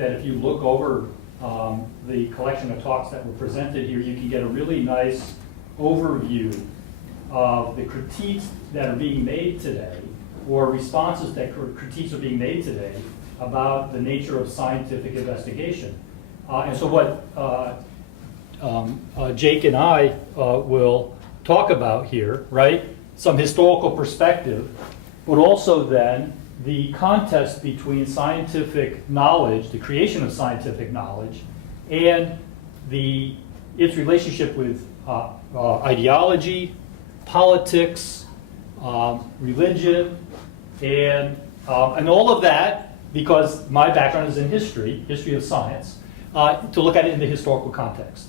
that if you look over the collection of talks that were presented here, you can get a really nice overview of the critiques that are being made today, or responses that critiques are being made today about the nature of scientific investigation. And so what Jake and I will talk about here, right? Some historical perspective, but also then the contest between scientific knowledge, the creation of scientific knowledge, and its relationship with ideology, politics, religion, and all of that, because my background is in history of science, to look at it in the historical context.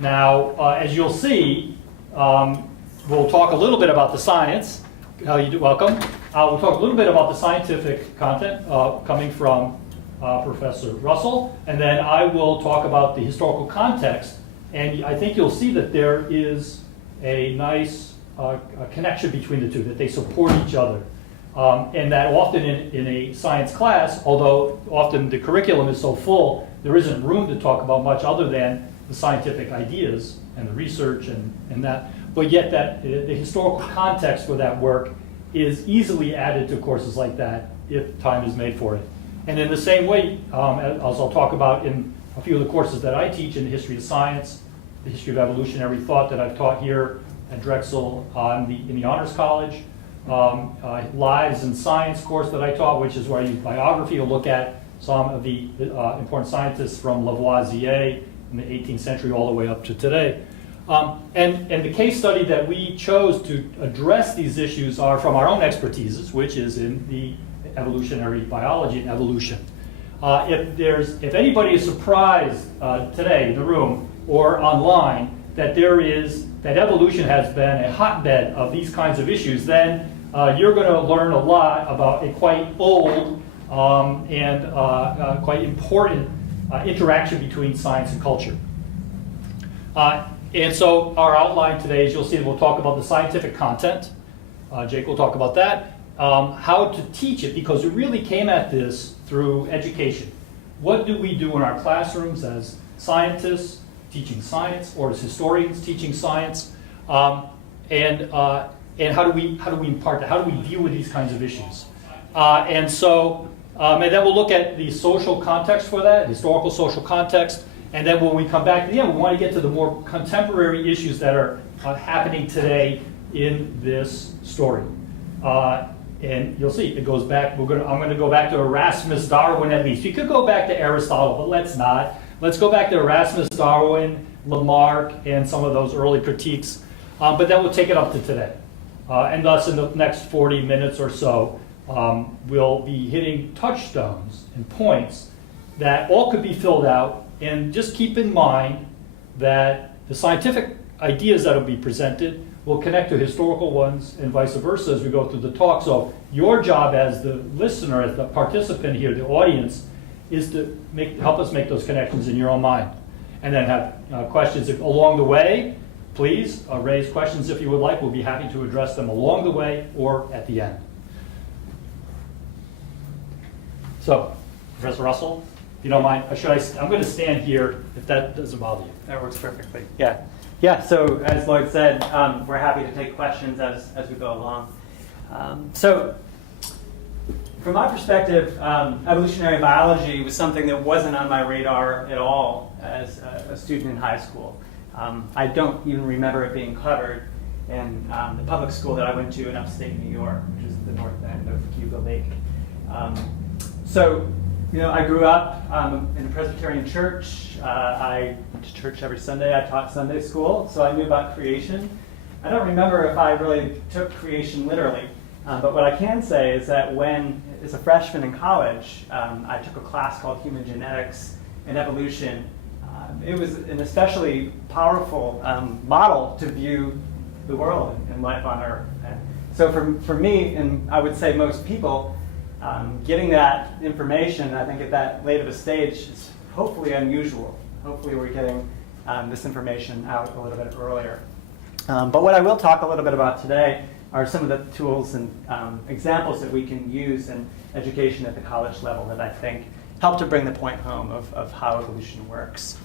Now, as you'll see, we'll talk a little bit about the science. Welcome. We'll talk a little bit about the scientific content coming from Professor Russell, and then I will talk about the historical context. And I think you'll see that there is a nice connection between the two, that they support each other. And that often in a science class, although often the curriculum is so full, there isn't room to talk about much other than the scientific ideas and the research and that. But yet that the historical context for that work is easily added to courses like that if time is made for it. And in the same way, as I'll talk about in a few of the courses that I teach in the history of science, the history of evolutionary thought that I've taught here at Drexel in the Honors College, Lives in Science course that I taught, which is where I use biography to look at some of the important scientists from Lavoisier in the 18th century all the way up to today. And the case study that we chose to address these issues are from our own expertises, which is in the evolutionary biology and evolution. If anybody is surprised today in the room or online that that evolution has been a hotbed of these kinds of issues, then you're going to learn a lot about a quite old and quite important interaction between science and culture. And so our outline today, as you'll see, we'll talk about the scientific content. Jake will talk about that. How to teach it, because we really came at this through education. What do we do in our classrooms as scientists teaching science, or as historians teaching science? And how do we impart that? How do we deal with these kinds of issues? And then we'll look at the social context for that, historical social context. And then when we come back to the end, we want to get to the more contemporary issues that are happening today in this story. And you'll see, it goes back, I'm going to go back to Erasmus Darwin at least. We could go back to Aristotle, but let's not. Let's go back to Erasmus Darwin, Lamarck, and some of those early critiques. But then we'll take it up to today. And thus, in the next 40 minutes or so, we'll be hitting touchstones and points that all could be filled out. And just keep in mind that the scientific ideas that will be presented will connect to historical ones and vice versa as we go through the talk. So your job as the listener, as the participant here, the audience, is to help us make those connections in your own mind. And then have questions along the way. Please raise questions if you would like. We'll be happy to address them along the way or at the end. So, Professor Russell, if you don't mind, I'm going to stand here if that doesn't bother you. That works perfectly. Yeah. So as Lloyd said, we're happy to take questions as we go along. So from my perspective, evolutionary biology was something that wasn't on my radar at all as a student in high school. I don't even remember it being covered in the public school that I went to in upstate New York, which is the north end of Cuba Lake. I grew up in a Presbyterian church. I went to church every Sunday. I taught Sunday school, so I knew about creation. I don't remember if I really took creation literally, but what I can say is that when, as a freshman in college, I took a class called Human Genetics and Evolution. It was an especially powerful model to view the world and life on Earth. And so for me, and I would say most people, getting that information, I think at that late of a stage, is hopefully unusual. Hopefully we're getting this information out a little bit earlier. But what I will talk a little bit about today are some of the tools and examples that we can use in education at the college level that I think help to bring the point home of how evolution works.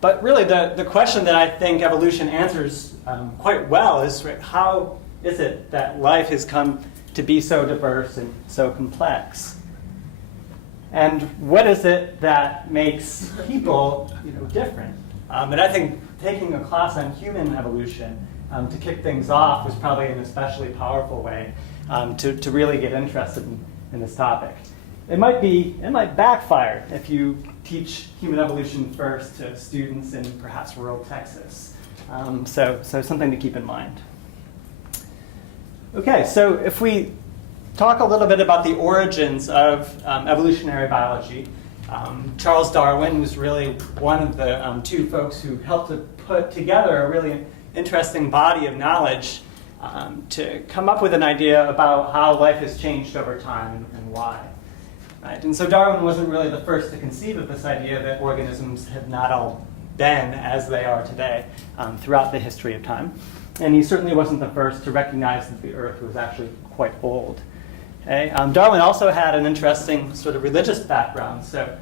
But really, the question that I think evolution answers quite well is, right, how is it that life has come to be so diverse and so complex? And what is it that makes people different? And I think taking a class on human evolution to kick things off was probably an especially powerful way to really get interested in this topic. It might backfire if you teach human evolution first to students in perhaps rural Texas. So something to keep in mind. Okay, so if we talk a little bit about the origins of evolutionary biology, Charles Darwin was really one of the two folks who helped to put together a really interesting body of knowledge to come up with an idea about how life has changed over time and why. Right? And so Darwin wasn't really the first to conceive of this idea that organisms have not all been as they are today throughout the history of time. And he certainly wasn't the first to recognize that the Earth was actually quite old. Okay? Darwin also had an interesting sort of religious background. So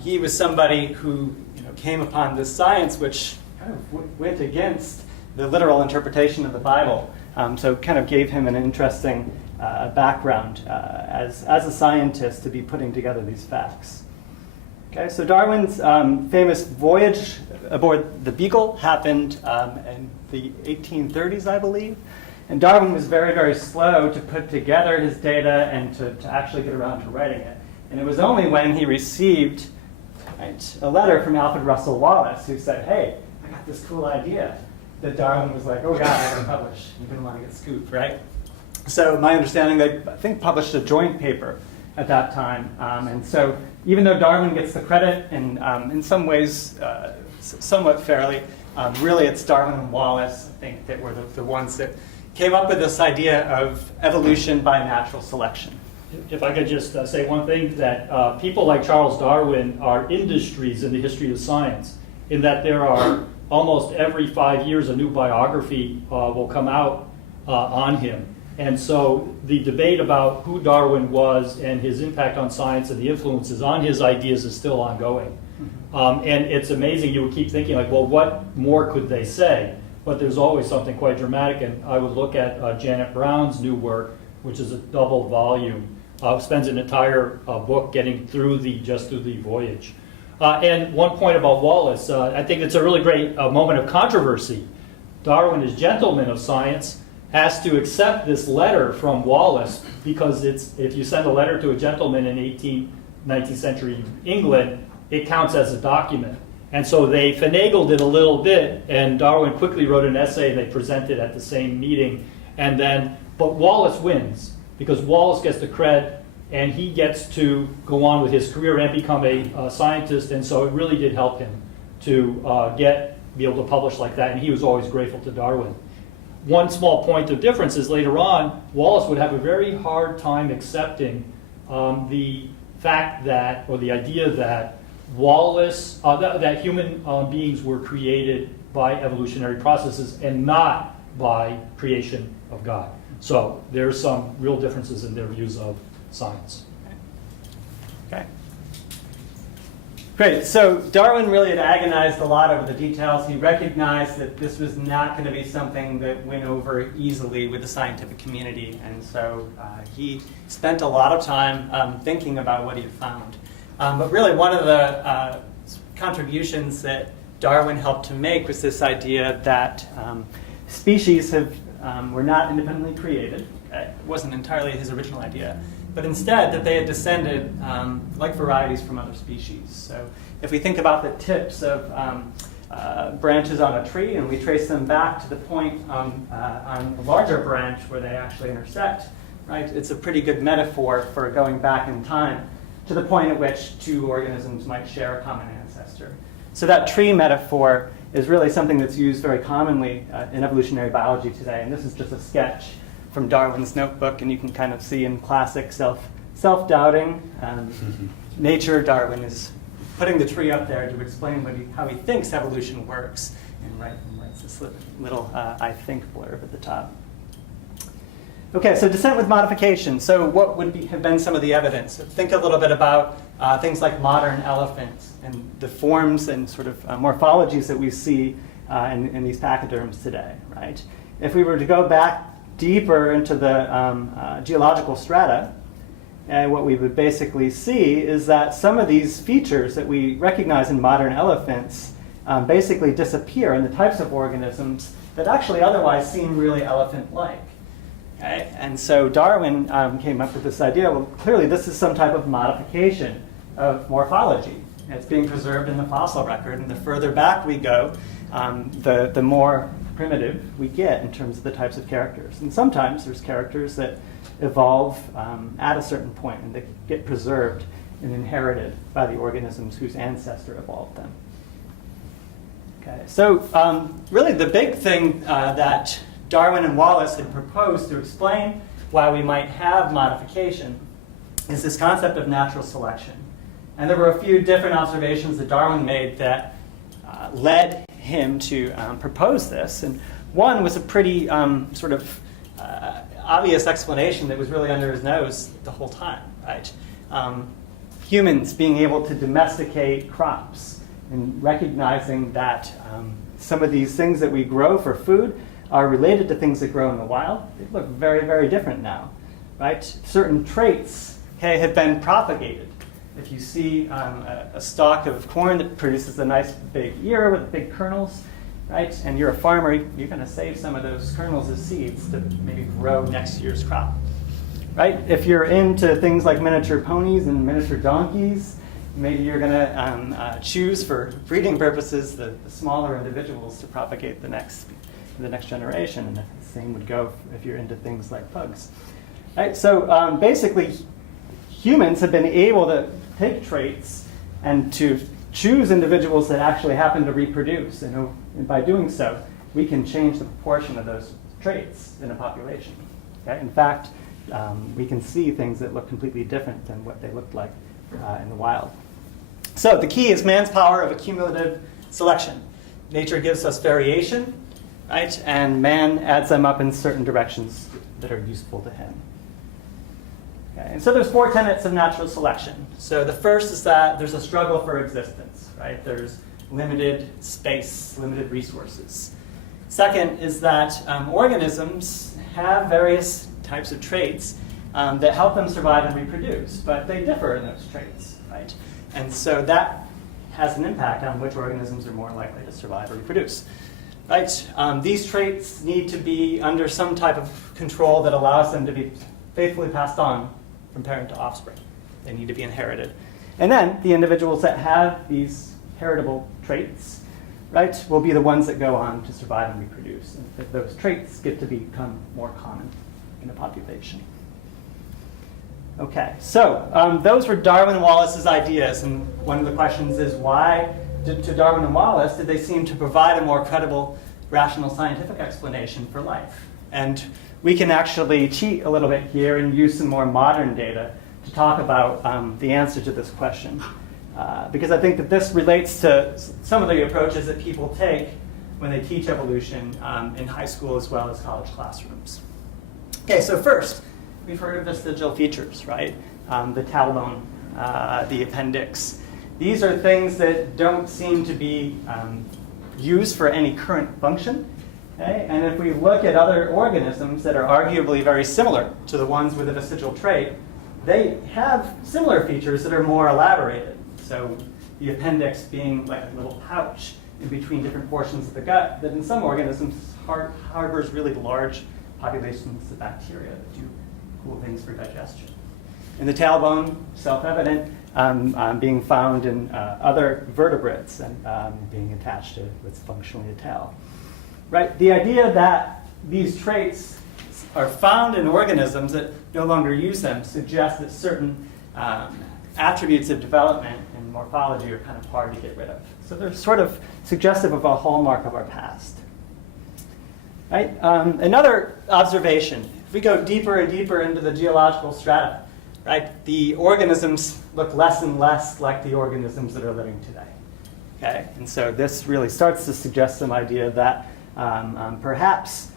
he was somebody who came upon this science which kind of went against the literal interpretation of the Bible. So it kind of gave him an interesting background as a scientist to be putting together these facts. Okay, so Darwin's famous voyage aboard the Beagle happened in the 1830s, I believe. And Darwin was very, very slow to put together his data and to actually get around to writing it. And it was only when he received a letter from Alfred Russel Wallace who said, "Hey, I got this cool idea," that Darwin was like, "Oh God, I gotta publish." You didn't want to get scooped, right? So my understanding, they, I think, published a joint paper at that time. And so even though Darwin gets the credit, and in some ways somewhat fairly, really it's Darwin and Wallace, I think, that were the ones that came up with this idea of evolution by natural selection. If I could just say one thing, that people like Charles Darwin are industries in the history of science, in that there are almost every 5 years a new biography will come out on him. And so the debate about who Darwin was and his impact on science and the influences on his ideas is still ongoing. And it's amazing. You would keep thinking, like, well, what more could they say? But there's always something quite dramatic. And I would look at Janet Brown's new work, which is a double volume, spends an entire book getting through the voyage. And one point about Wallace, I think it's a really great moment of controversy. Darwin, as gentleman of science, has to accept this letter from Wallace, because if you send a letter to a gentleman in 19th century England, it counts as a document. And so they finagled it a little bit, and Darwin quickly wrote an essay they presented at the same meeting. But Wallace wins, because Wallace gets the credit, and he gets to go on with his career and become a scientist. And so it really did help him to be able to publish like that, and he was always grateful to Darwin. One small point of difference is later on, Wallace would have a very hard time accepting the fact that, or the idea that that human beings were created by evolutionary processes and not by creation of God. So there's some real differences in their views of science. Okay. Great. So Darwin really had agonized a lot over the details. He recognized that this was not going to be something that went over easily with the scientific community. And so he spent a lot of time thinking about what he had found. But really one of the contributions that Darwin helped to make was this idea that species were not independently created. It wasn't entirely his original idea. But instead that they had descended like varieties from other species. So if we think about the tips of branches on a tree and we trace them back to the point on a larger branch where they actually intersect, right? It's a pretty good metaphor for going back in time to the point at which two organisms might share a common ancestor. So that tree metaphor is really something that's used very commonly in evolutionary biology today. And this is just a sketch from Darwin's notebook, and you can kind of see in classic self-doubting nature, Darwin is putting the tree up there to explain how he thinks evolution works, and writes this little I think blurb at the top. Okay, so descent with modification. So what would have been some of the evidence? Think a little bit about things like modern elephants and the forms and sort of morphologies that we see in these pachyderms today, right? If we were to go back deeper into the geological strata, what we would basically see is that some of these features that we recognize in modern elephants basically disappear in the types of organisms that actually otherwise seem really elephant-like. Okay? And so Darwin came up with this idea, well, clearly this is some type of modification of morphology. It's being preserved in the fossil record, and the further back we go, the more primitive we get in terms of the types of characters. And sometimes there's characters that evolve at a certain point, and they get preserved and inherited by the organisms whose ancestor evolved them. Okay, so really the big thing that Darwin and Wallace had proposed to explain why we might have modification is this concept of natural selection. And there were a few different observations that Darwin made that led him to propose this. And one was a pretty sort of obvious explanation that was really under his nose the whole time, right? Humans being able to domesticate crops and recognizing that some of these things that we grow for food are related to things that grow in the wild. They look very, very different now, right? Certain traits have been propagated. If you see a stalk of corn that produces a nice big ear with big kernels, right? And you're a farmer, you're going to save some of those kernels as seeds to maybe grow next year's crop, right? If you're into things like miniature ponies and miniature donkeys, maybe you're going to choose for breeding purposes the smaller individuals to propagate the next generation. And the same would go if you're into things like pugs, right? So basically, humans have been able to take traits and to choose individuals that actually happen to reproduce. And by doing so, we can change the proportion of those traits in a population. Okay? In fact, we can see things that look completely different than what they looked like in the wild. So the key is man's power of accumulative selection. Nature gives us variation, right? And man adds them up in certain directions that are useful to him. Okay, and so there's 4 tenets of natural selection. So the first is that there's a struggle for existence, right? There's limited space, limited resources. Second is that organisms have various types of traits that help them survive and reproduce, but they differ in those traits, right? And so that has an impact on which organisms are more likely to survive or reproduce, right? These traits need to be under some type of control that allows them to be faithfully passed on from parent to offspring. They need to be inherited. And then the individuals that have these heritable traits, right, will be the ones that go on to survive and reproduce. And those traits get to become more common in a population. Okay, so those were Darwin and Wallace's ideas. And one of the questions is why, to Darwin and Wallace, did they seem to provide a more credible, rational scientific explanation for life? And we can actually cheat a little bit here and use some more modern data to talk about the answer to this question. Because I think that this relates to some of the approaches that people take when they teach evolution in high school as well as college classrooms. Okay, so first, we've heard of vestigial features, right? The tailbone, the appendix. These are things that don't seem to be used for any current function. Okay? And if we look at other organisms that are arguably very similar to the ones with a vestigial trait, they have similar features that are more elaborated. So the appendix being like a little pouch in between different portions of the gut that in some organisms harbors really large populations of bacteria that do cool things for digestion. And the tailbone, self-evident, being found in other vertebrates and being attached to what's functionally a tail. Right? The idea that these traits are found in organisms that no longer use them suggests that certain attributes of development and morphology are kind of hard to get rid of. So they're sort of suggestive of a hallmark of our past. Right? Another observation, if we go deeper and deeper into the geological strata, right, the organisms look less and less like the organisms that are living today. Okay? And so this really starts to suggest some idea that perhaps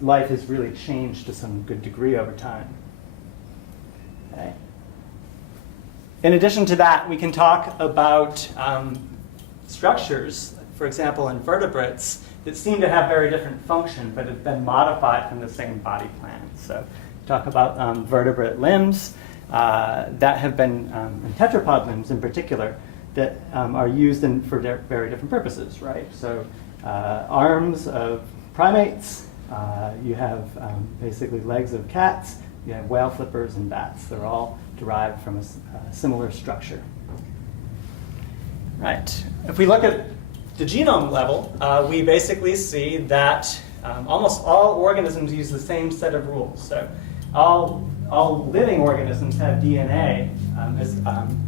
life has really changed to some good degree over time. Okay. In addition to that, we can talk about structures, for example, in vertebrates, that seem to have very different function, but have been modified from the same body plan. So talk about vertebrate limbs that have been, and tetrapod limbs in particular, that are used for very different purposes, right? So arms of primates, you have basically legs of cats, you have whale flippers and bats. They're all derived from a similar structure. Right. If we look at the genome level, we basically see that almost all organisms use the same set of rules. So all living organisms have DNA as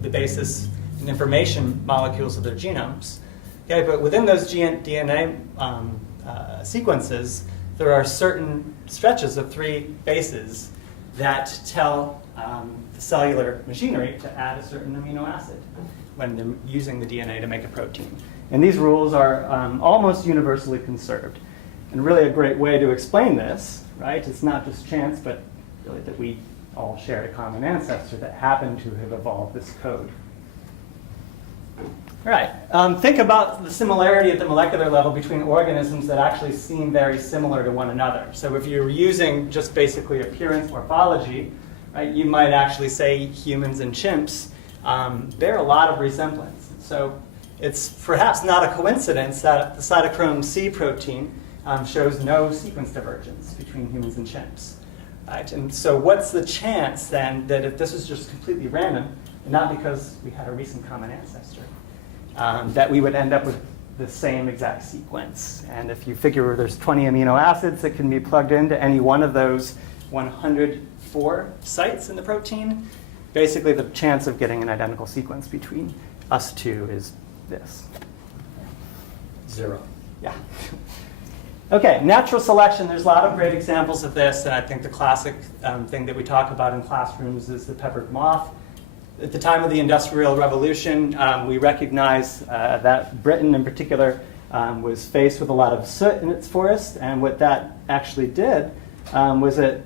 the basis and information molecules of their genomes. Okay, but within those DNA sequences, there are certain stretches of 3 bases that tell the cellular machinery to add a certain amino acid when they're using the DNA to make a protein. And these rules are almost universally conserved. And really a great way to explain this, right? It's not just chance, but really that we all share a common ancestor that happened to have evolved this code. All right. Think about the similarity at the molecular level between organisms that actually seem very similar to one another. So if you're using just basically appearance morphology, right, you might actually say humans and chimps bear a lot of resemblance. So it's perhaps not a coincidence that the cytochrome C protein shows no sequence divergence between humans and chimps. Right? And so what's the chance then that if this is just completely random, and not because we had a recent common ancestor, that we would end up with the same exact sequence? And if you figure there's 20 amino acids that can be plugged into any one of those 104 sites in the protein, basically the chance of getting an identical sequence between us two is this. 0. Yeah. Okay, natural selection. There's a lot of great examples of this, and I think the classic thing that we talk about in classrooms is the peppered moth. At the time of the Industrial Revolution, we recognize that Britain in particular was faced with a lot of soot in its forest, and what that actually did was it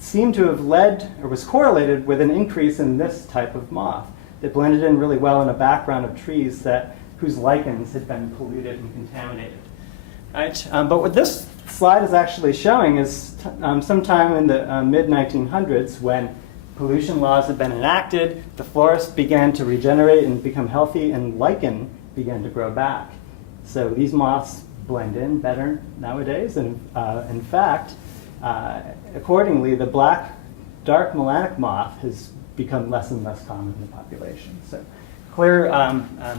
seemed to have led, or was correlated with an increase in this type of moth that blended in really well in a background of trees whose lichens had been polluted and contaminated. Right? But what this slide is actually showing is sometime in the mid-1900s, when pollution laws had been enacted, the forest began to regenerate and become healthy, and lichen began to grow back. So these moths blend in better nowadays, and in fact, accordingly, the black dark melanic moth has become less and less common in the population. So clear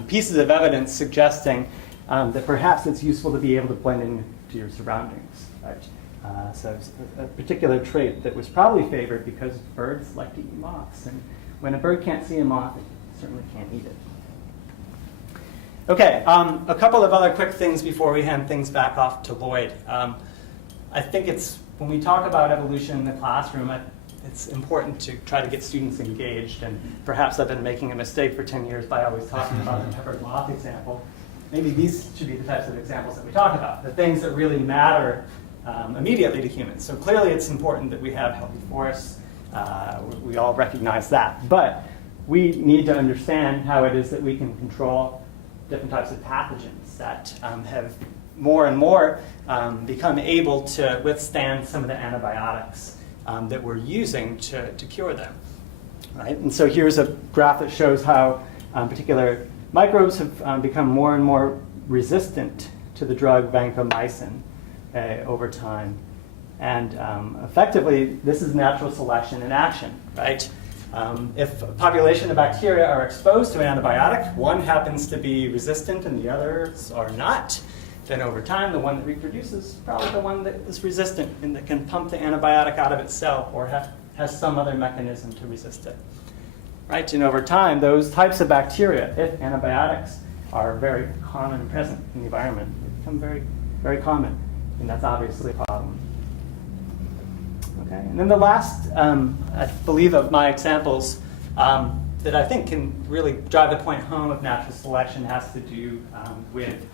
pieces of evidence suggesting that perhaps it's useful to be able to blend into your surroundings. Right? So it's a particular trait that was probably favored because birds like to eat moths. And when a bird can't see a moth, it certainly can't eat it. Okay, a couple of other quick things before we hand things back off to Lloyd. I think when we talk about evolution in the classroom, it's important to try to get students engaged. And perhaps I've been making a mistake for 10 years by always talking about the peppered moth example. Maybe these should be the types of examples that we talk about, the things that really matter immediately to humans. So clearly it's important that we have healthy forests. We all recognize that. But we need to understand how it is that we can control different types of pathogens that have more and more become able to withstand some of the antibiotics that we're using to cure them. Right? And so here's a graph that shows how particular microbes have become more and more resistant to the drug vancomycin over time. And effectively, this is natural selection in action, right? If a population of bacteria are exposed to an antibiotic, one happens to be resistant and the others are not, then over time, the one that reproduces is probably the one that is resistant and that can pump the antibiotic out of itself or has some other mechanism to resist it. Right? And over time, those types of bacteria, if antibiotics are very common and present in the environment, they become very, very common. And that's obviously a problem. Okay. And then the last, I believe, of my examples that I think can really drive the point home of natural selection has to do with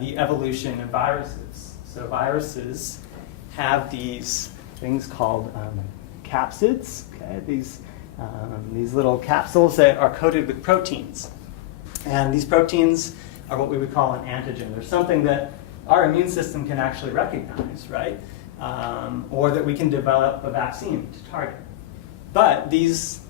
the evolution of viruses. So viruses have these things called capsids. Okay? These little capsules that are coated with proteins. And these proteins are what we would call an antigen. They're something that our immune system can actually recognize, right? Or that we can develop a vaccine to target. But these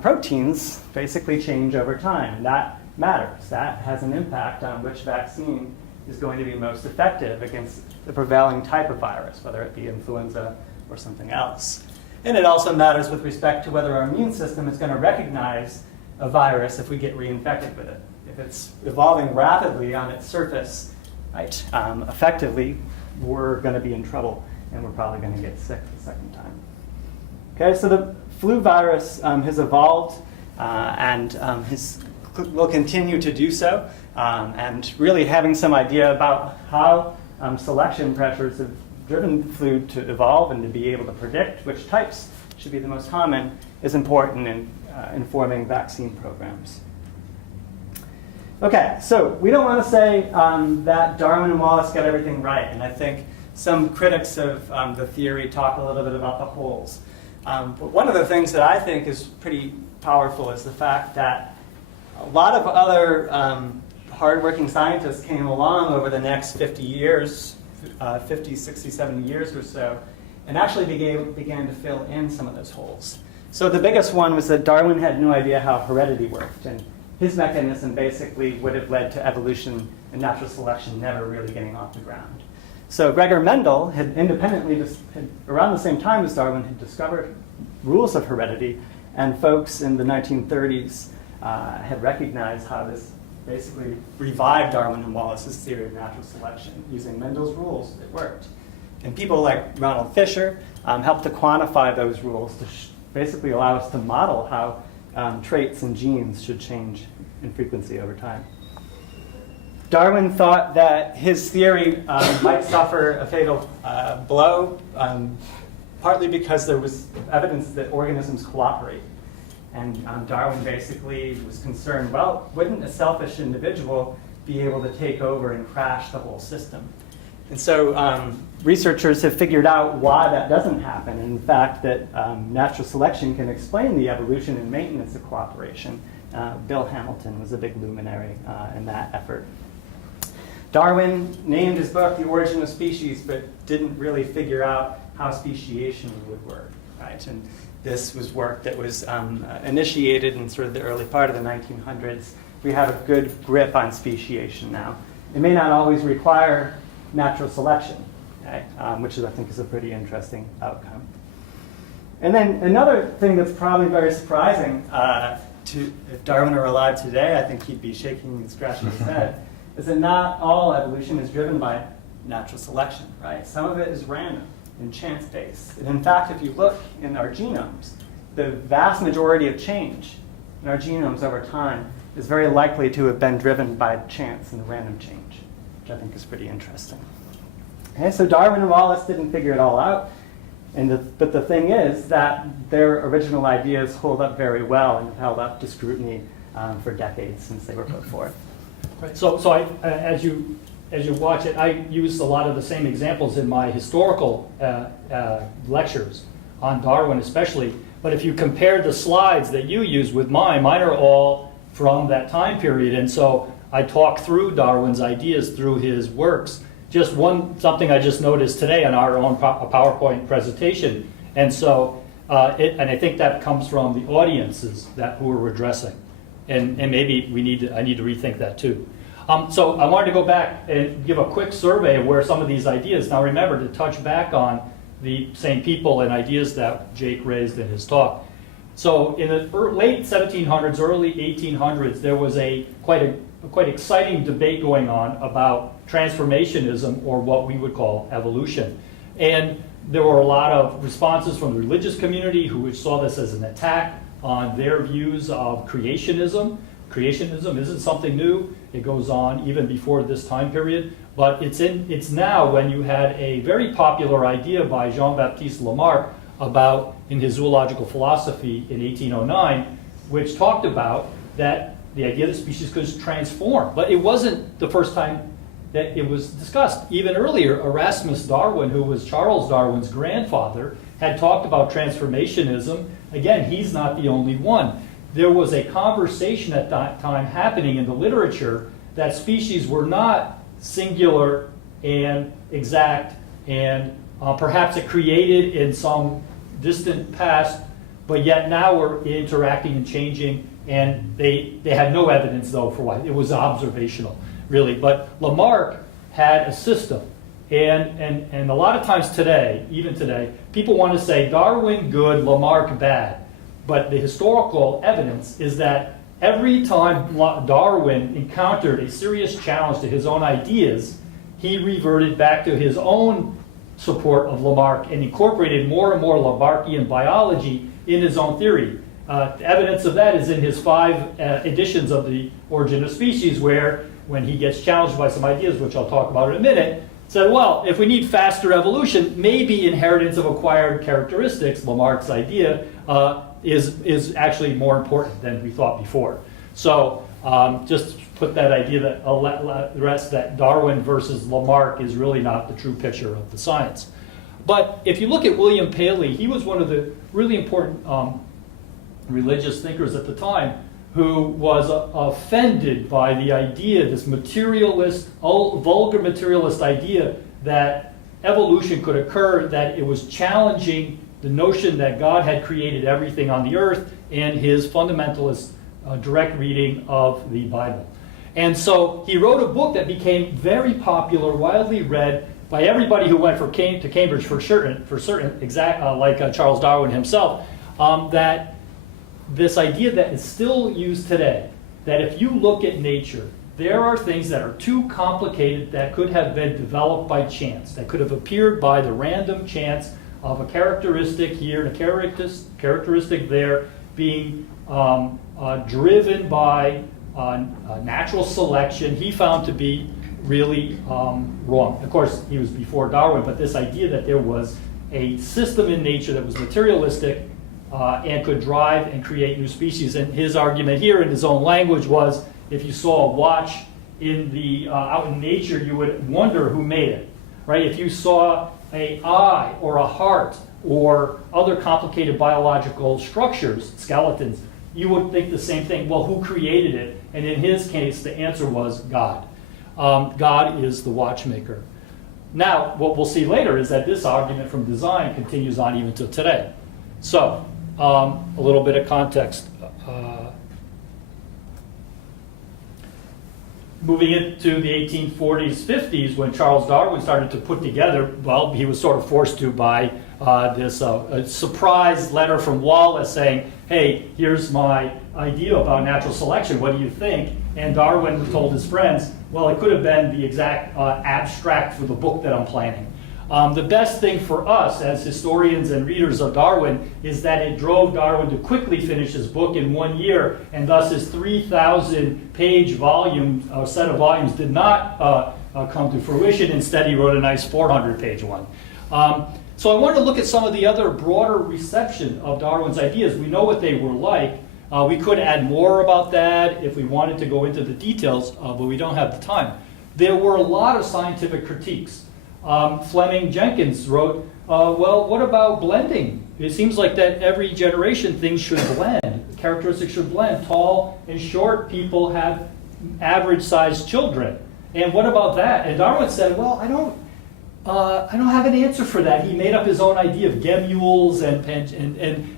proteins basically change over time, and that matters. That has an impact on which vaccine is going to be most effective against the prevailing type of virus, whether it be influenza or something else. And it also matters with respect to whether our immune system is going to recognize a virus if we get reinfected with it. If it's evolving rapidly on its surface, right, effectively, we're going to be in trouble, and we're probably going to get sick the second time. Okay, so the flu virus has evolved and will continue to do so, and really having some idea about how selection pressures have driven flu to evolve and to be able to predict which types should be the most common is important in informing vaccine programs. Okay, so we don't want to say that Darwin and Wallace got everything right, and I think some critics of the theory talk a little bit about the holes. But one of the things that I think is pretty powerful is the fact that a lot of other hardworking scientists came along over the next 50 years, 50, 60, 70 years or so, and actually began to fill in some of those holes. So the biggest one was that Darwin had no idea how heredity worked, and his mechanism basically would have led to evolution and natural selection never really getting off the ground. So Gregor Mendel had independently, around the same time as Darwin, had discovered rules of heredity, and folks in the 1930s had recognized how this basically revived Darwin and Wallace's theory of natural selection. Using Mendel's rules, it worked. And people like Ronald Fisher helped to quantify those rules to basically allow us to model how traits and genes should change in frequency over time. Darwin thought that his theory might suffer a fatal blow, partly because there was evidence that organisms cooperate. And Darwin basically was concerned, well, wouldn't a selfish individual be able to take over and crash the whole system? And so researchers have figured out why that doesn't happen. And in fact, that natural selection can explain the evolution and maintenance of cooperation. Bill Hamilton was a big luminary in that effort. Darwin named his book The Origin of Species, but didn't really figure out how speciation would work, right? And this was work that was initiated in sort of the early part of the 1900s. We have a good grip on speciation now. It may not always require natural selection, okay? Which I think is a pretty interesting outcome. And then another thing that's probably very surprising if Darwin were alive today, I think he'd be shaking and scratching his head, is that not all evolution is driven by natural selection, right? Some of it is random and chance-based. And in fact, if you look in our genomes, the vast majority of change in our genomes over time is very likely to have been driven by chance and random change, which I think is pretty interesting. Okay, so Darwin and Wallace didn't figure it all out, but the thing is that their original ideas hold up very well and have held up to scrutiny for decades since they were put forth. Right. So as you watch it, I use a lot of the same examples in my historical lectures on Darwin especially. But if you compare the slides that you use with mine are all from that time period. And so I talk through Darwin's ideas through his works. Just something I just noticed today on our own PowerPoint presentation. And so, and I think that comes from the audiences who we're addressing. And maybe I need to rethink that too. So I wanted to go back and give a quick survey of where some of these ideas, now remember to touch back on the same people and ideas that Jake raised in his talk. So in the late 1700s, early 1800s, there was a quite exciting debate going on about transformationism, or what we would call evolution. And there were a lot of responses from the religious community who saw this as an attack on their views of creationism. Creationism isn't something new. It goes on even before this time period. But it's now when you had a very popular idea by Jean-Baptiste Lamarck in his zoological philosophy in 1809, which talked about that the idea that species could transform. But it wasn't the first time that it was discussed. Even earlier, Erasmus Darwin, who was Charles Darwin's grandfather, had talked about transformationism. Again, he's not the only one. There was a conversation at that time happening in the literature that species were not singular and exact and perhaps it created in some distant past, but yet now we're interacting and changing, and they had no evidence, though, for why. It was observational, really. But Lamarck had a system. And a lot of times today, even today, people want to say Darwin good, Lamarck bad. But the historical evidence is that every time Darwin encountered a serious challenge to his own ideas, he reverted back to his own support of Lamarck and incorporated more and more Lamarckian biology in his own theory. Evidence of that is in his 5 editions of The Origin of Species, where when he gets challenged by some ideas, which I'll talk about in a minute, said, well, if we need faster evolution, maybe inheritance of acquired characteristics, Lamarck's idea, is actually more important than we thought before. So just put that idea that rest that Darwin versus Lamarck is really not the true picture of the science. But if you look at William Paley, he was one of the really important religious thinkers at the time who was offended by the idea, this materialist, vulgar materialist idea that evolution could occur, that it was challenging the notion that God had created everything on the earth and his fundamentalist direct reading of the Bible. And so he wrote a book that became very popular, widely read by everybody who went to Cambridge for certain, like Charles Darwin himself, that this idea that is still used today, that if you look at nature, there are things that are too complicated that could have been developed by chance, that could have appeared by the random chance of a characteristic here and a characteristic there being driven by natural selection, he found to be really wrong. Of course, he was before Darwin, but this idea that there was a system in nature that was materialistic and could drive and create new species. And his argument here in his own language was, if you saw a watch out in nature, you would wonder who made it, right? If you saw an eye or a heart or other complicated biological structures, skeletons, you would think the same thing. Well, who created it? And in his case, the answer was God. God is the watchmaker. Now, what we'll see later is that this argument from design continues on even to today. So, a little bit of context. Moving into the 1840s, 50s, when Charles Darwin started to put together, well, he was sort of forced to by this surprise letter from Wallace saying, hey, here's my idea about natural selection, what do you think? And Darwin told his friends, well, it could have been the exact abstract for the book that I'm planning. The best thing for us as historians and readers of Darwin is that it drove Darwin to quickly finish his book in 1 year, and thus his 3,000-page set of volumes did not come to fruition. Instead, he wrote a nice 400-page one. So I wanted to look at some of the other broader reception of Darwin's ideas. We know what they were like. We could add more about that if we wanted to go into the details, but we don't have the time. There were a lot of scientific critiques. Fleming Jenkins wrote, well, what about blending? It seems like that every generation things should blend. Characteristics should blend. Tall and short people have average-sized children. And what about that? And Darwin said, well, I don't have an answer for that. He made up his own idea of gemmules, and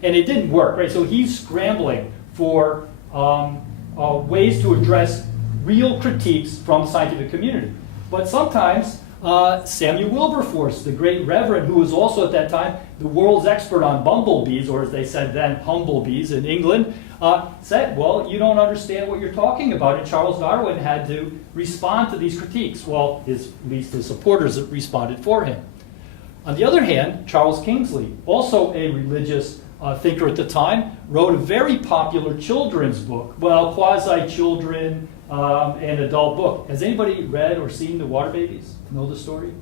it didn't work, right? So he's scrambling for ways to address real critiques from the scientific community. But sometimes Samuel Wilberforce, the great reverend, who was also at that time the world's expert on bumblebees, or as they said then, humblebees in England, said, well, you don't understand what you're talking about, and Charles Darwin had to respond to these critiques. Well, at least his supporters responded for him. On the other hand, Charles Kingsley, also a religious thinker at the time, wrote a very popular children's book, well, quasi-children and adult book. Has anybody read or seen The Water Babies? Know the story?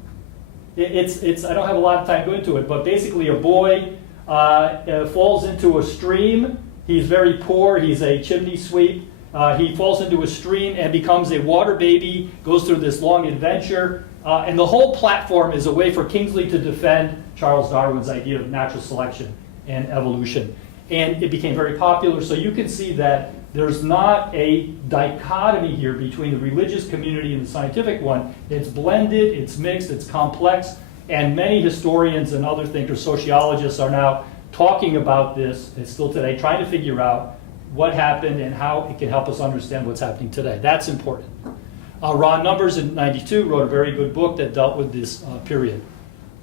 It's I don't have a lot of time to go into it, but basically a boy falls into a stream. He's very poor. He's a chimney sweep. He falls into a stream and becomes a water baby, goes through this long adventure, and the whole platform is a way for Kingsley to defend Charles Darwin's idea of natural selection and evolution. And it became very popular, so you can see that there's not a dichotomy here between the religious community and the scientific one. It's blended, it's mixed, it's complex, and many historians and other thinkers, sociologists, are now talking about this, and still today, trying to figure out what happened and how it can help us understand what's happening today. That's important. Ron Numbers in '92 wrote a very good book that dealt with this period.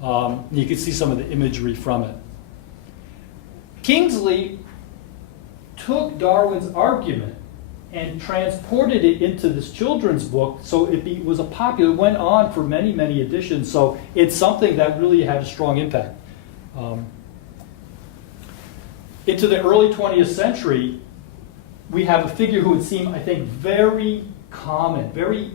You can see some of the imagery from it. Kingsley took Darwin's argument and transported it into this children's book, so it was a popular, it went on for many, many editions, so it's something that really had a strong impact. Into the early 20th century, we have a figure who would seem, I think, very common, very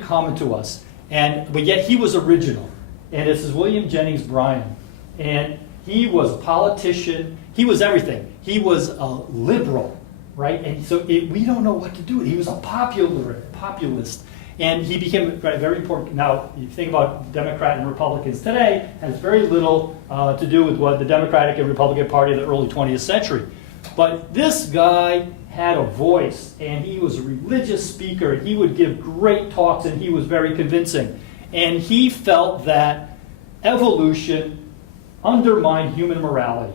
common to us, but yet he was original, and this is William Jennings Bryan, and he was a politician, he was everything. He was a liberal, right? And so we don't know what to do. He was a populist. And he became very important. Now, you think about Democrat and Republicans today, has very little to do with what the Democratic and Republican Party of the early 20th century. But this guy had a voice, and he was a religious speaker, and he would give great talks, and he was very convincing. And he felt that evolution undermined human morality,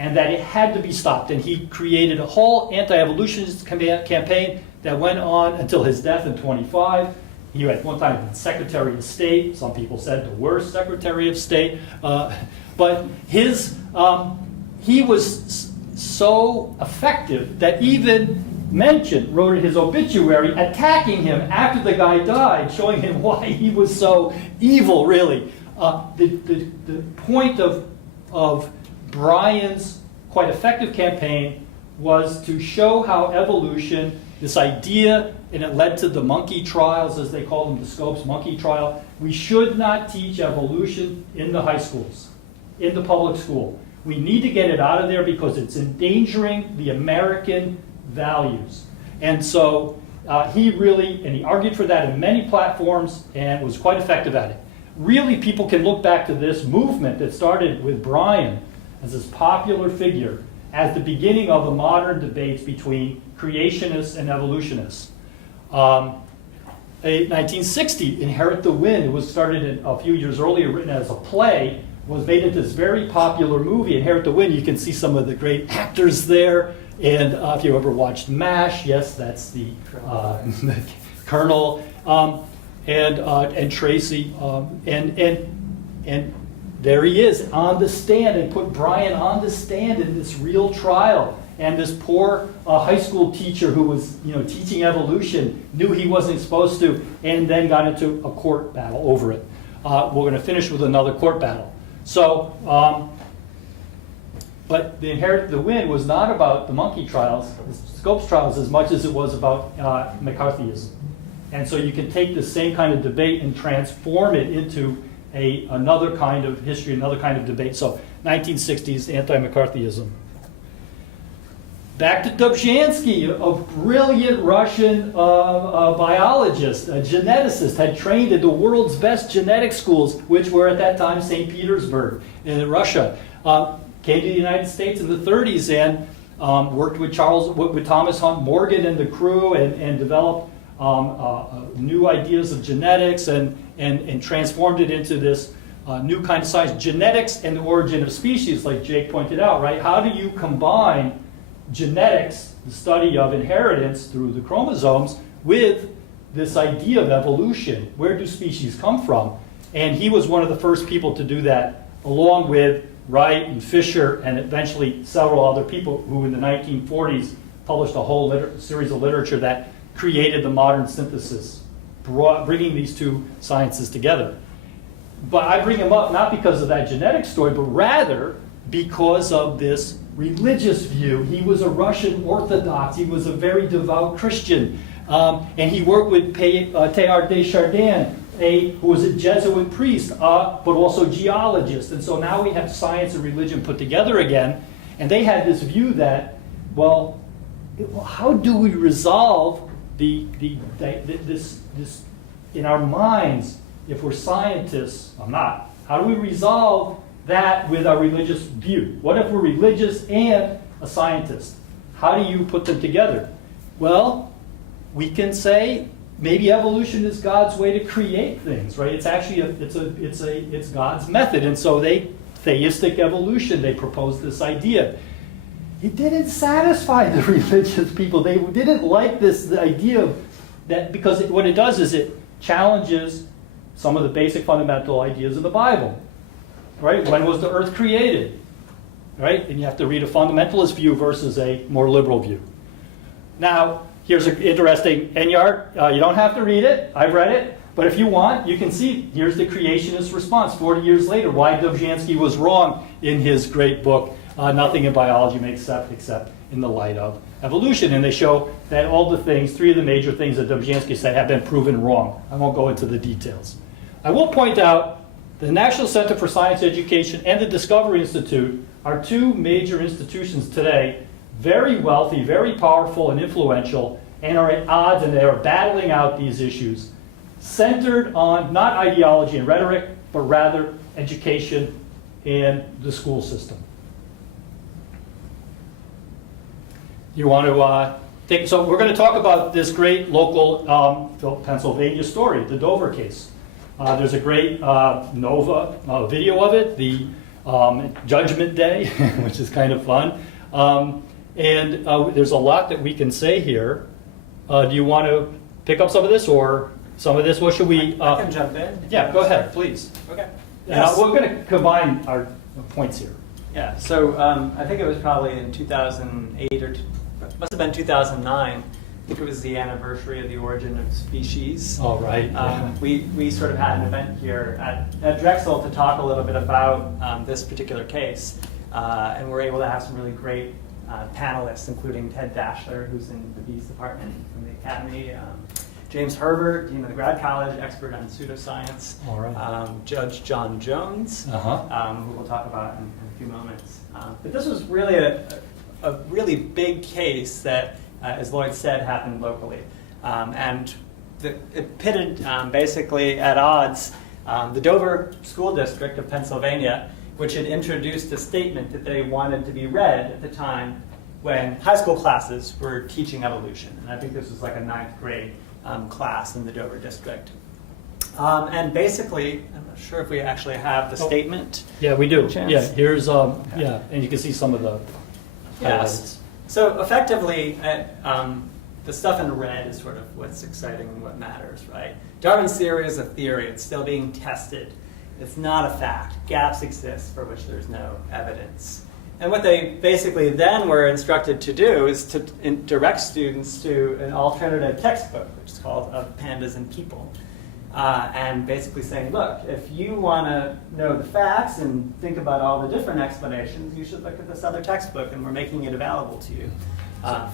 and that it had to be stopped. And he created a whole anti-evolutionist campaign that went on until his death in 25. He at one time was Secretary of State. Some people said the worst Secretary of State. But he was so effective that even Mencken wrote in his obituary attacking him after the guy died, showing him why he was so evil, really. The point of Bryan's quite effective campaign was to show how evolution, this idea, and it led to the monkey trials, as they call them, the Scopes monkey trial. We should not teach evolution in the high schools, in the public school. We need to get it out of there because it's endangering the American values. And so he argued for that in many platforms and was quite effective at it. Really, people can look back to this movement that started with Bryan as this popular figure as the beginning of the modern debates between creationists and evolutionists. 1960, Inherit the Wind, it was started a few years earlier, written as a play, was made into this very popular movie, Inherit the Wind. You can see some of the great actors there. And if you ever watched MASH, yes, that's the Colonel. And Tracy, and there he is on the stand, and put Bryan on the stand in this real trial. And this poor high school teacher who was, teaching evolution knew he wasn't supposed to, and then got into a court battle over it. We're going to finish with another court battle. So, but the Inherit the Wind was not about the monkey trials, the Scopes trials, as much as it was about McCarthyism. And so you can take the same kind of debate and transform it into another kind of history, another kind of debate. So 1960s anti-McCarthyism. Back to Dobzhansky, a brilliant Russian biologist, a geneticist, had trained in the world's best genetic schools, which were at that time St. Petersburg in Russia. Came to the United States in the 30s and worked with Thomas Hunt Morgan and the crew and developed new ideas of genetics and transformed it into this new kind of science. Genetics and the origin of species, like Jake pointed out, right? How do you combine genetics, the study of inheritance through the chromosomes, with this idea of evolution? Where do species come from? And he was one of the first people to do that, along with Wright and Fisher and eventually several other people who in the 1940s published a whole series of literature that created the modern synthesis, bringing these two sciences together. But I bring him up not because of that genetic story, but rather because of this religious view. He was a Russian Orthodox. He was a very devout Christian. And he worked with Teilhard de Chardin, who was a Jesuit priest, but also geologist. And so now we have science and religion put together again. And they had this view that, well, how do we resolve this in our minds, if we're scientists? I'm not. How do we resolve that with our religious view? What if we're religious and a scientist? How do you put them together? Well, we can say maybe evolution is God's way to create things, right? It's actually it's God's method, and so theistic evolution. They proposed this idea. It didn't satisfy the religious people. They didn't like the idea of that, because what it does is it challenges some of the basic fundamental ideas of the Bible, right? When was the earth created, right? And you have to read a fundamentalist view versus a more liberal view. Now, here's an interesting Enyart. You don't have to read it. I've read it. But if you want, you can see, here's the creationist response 40 years later, why Dobzhansky was wrong in his great book, Nothing in Biology Makes Sense Except in the Light of Evolution. And they show that all the things, 3 of the major things that Dobzhansky said have been proven wrong. I won't go into the details. I will point out the National Center for Science Education and the Discovery Institute are 2 major institutions today, very wealthy, very powerful, and influential, and are at odds, and they are battling out these issues, centered on not ideology and rhetoric, but rather education and the school system. You want to think? So we're going to talk about this great local Pennsylvania story, the Dover case. There's a great Nova video of it, the Judgment Day, which is kind of fun. And there's a lot that we can say here. Do you want to pick up some of this, or some of this? What should we? I can jump in. Yeah, go ahead, please. Okay. Yes. We're going to combine our points here. Yeah. So I think it was probably in 2008 or must have been 2009. I think it was the anniversary of the origin of species. All right. We sort of had an event here at Drexel to talk a little bit about this particular case, and we're able to have some really great panelists, including Ted Dashler, who's in the Bees department from the Academy, James Herbert, Dean of the Grad College, expert on pseudoscience, all right. Judge John Jones, who we'll talk about in a few moments. But this was really a really big case that, as Lloyd said, happened locally. And it pitted basically at odds the Dover School District of Pennsylvania, which had introduced a statement that they wanted to be read at the time when high school classes were teaching evolution. And I think this was like a 9th grade class in the Dover district. And basically, I'm not sure if we actually have the statement. Yeah, we do. Chance? Yeah, here's, Okay. yeah, and you can see some of the Yes. So effectively, the stuff in red is sort of what's exciting and what matters, right? Darwin's theory is a theory. It's still being tested. It's not a fact. Gaps exist for which there's no evidence. And what they basically then were instructed to do is to direct students to an alternative textbook, which is called Of Pandas and People. And basically saying, look, if you want to know the facts and think about all the different explanations, you should look at this other textbook, and we're making it available to you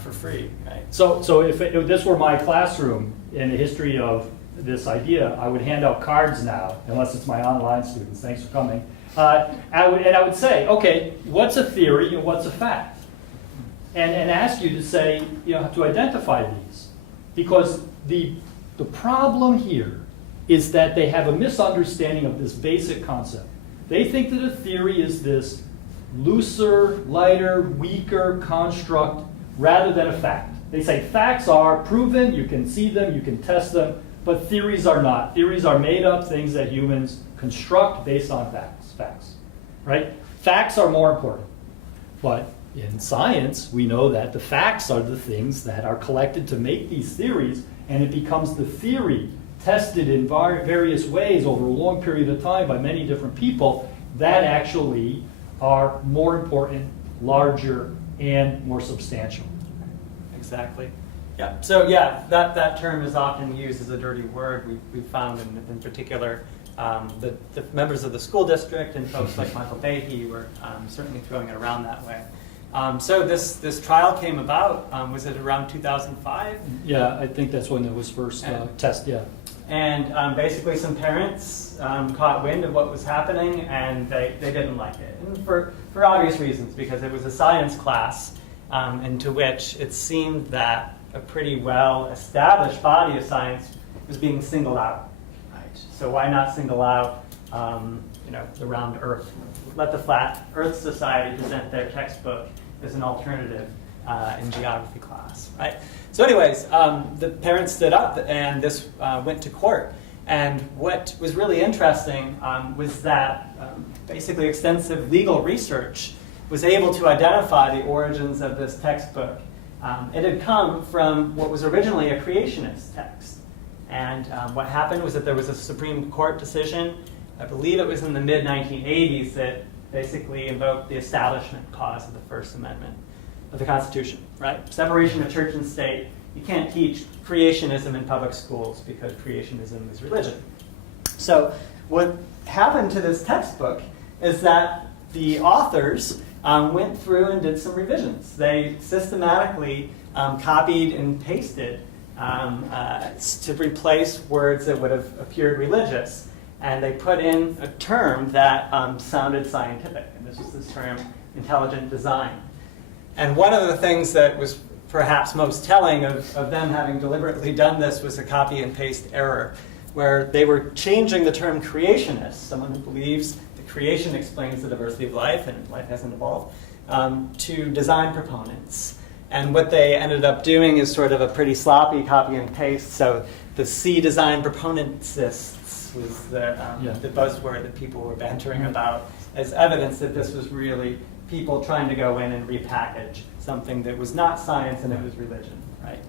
for free. Right? So if this were my classroom in the history of this idea, I would hand out cards now, unless it's my online students. Thanks for coming. I would say, okay, what's a theory and what's a fact? And ask you to say, to identify these. Because the problem here is that they have a misunderstanding of this basic concept. They think that a theory is this looser, lighter, weaker construct rather than a fact. They say facts are proven, you can see them, you can test them, but theories are not. Theories are made up things that humans construct based on facts, right? Facts are more important. But in science, we know that the facts are the things that are collected to make these theories, and it becomes the theory tested in various ways over a long period of time by many different people that actually are more important, larger, and more substantial. Exactly. Yeah. So yeah, that term is often used as a dirty word. We found in particular the members of the school district and folks like Michael Behe were certainly throwing it around that way. So this trial came about. Was it around 2005? Yeah, I think that's when it was first tested. Yeah. And basically, some parents caught wind of what was happening, and they didn't like it, and for obvious reasons, because it was a science class, into which it seemed that a pretty well-established body of science was being singled out. Right? So why not single out the round Earth? Let the Flat Earth Society present their textbook as an alternative in geography class. Right? So anyways, the parents stood up and this went to court. And what was really interesting was that basically extensive legal research was able to identify the origins of this textbook. It had come from what was originally a creationist text. And what happened was that there was a Supreme Court decision, I believe it was in the mid-1980s, that basically invoked the Establishment Clause of the First Amendment of the Constitution, right? Separation of church and state. You can't teach creationism in public schools because creationism is religion. So what happened to this textbook is that the authors went through and did some revisions. They systematically copied and pasted to replace words that would have appeared religious. And they put in a term that sounded scientific. And this was this term, intelligent design. And one of the things that was perhaps most telling of them having deliberately done this was a copy and paste error, where they were changing the term creationist, someone who believes that creation explains the diversity of life and life hasn't evolved, to design proponents. And what they ended up doing is sort of a pretty sloppy copy and paste. So the C design proponentsists was the buzzword that people were bantering about as evidence that this was really people trying to go in and repackage something that was not science and it was religion, right?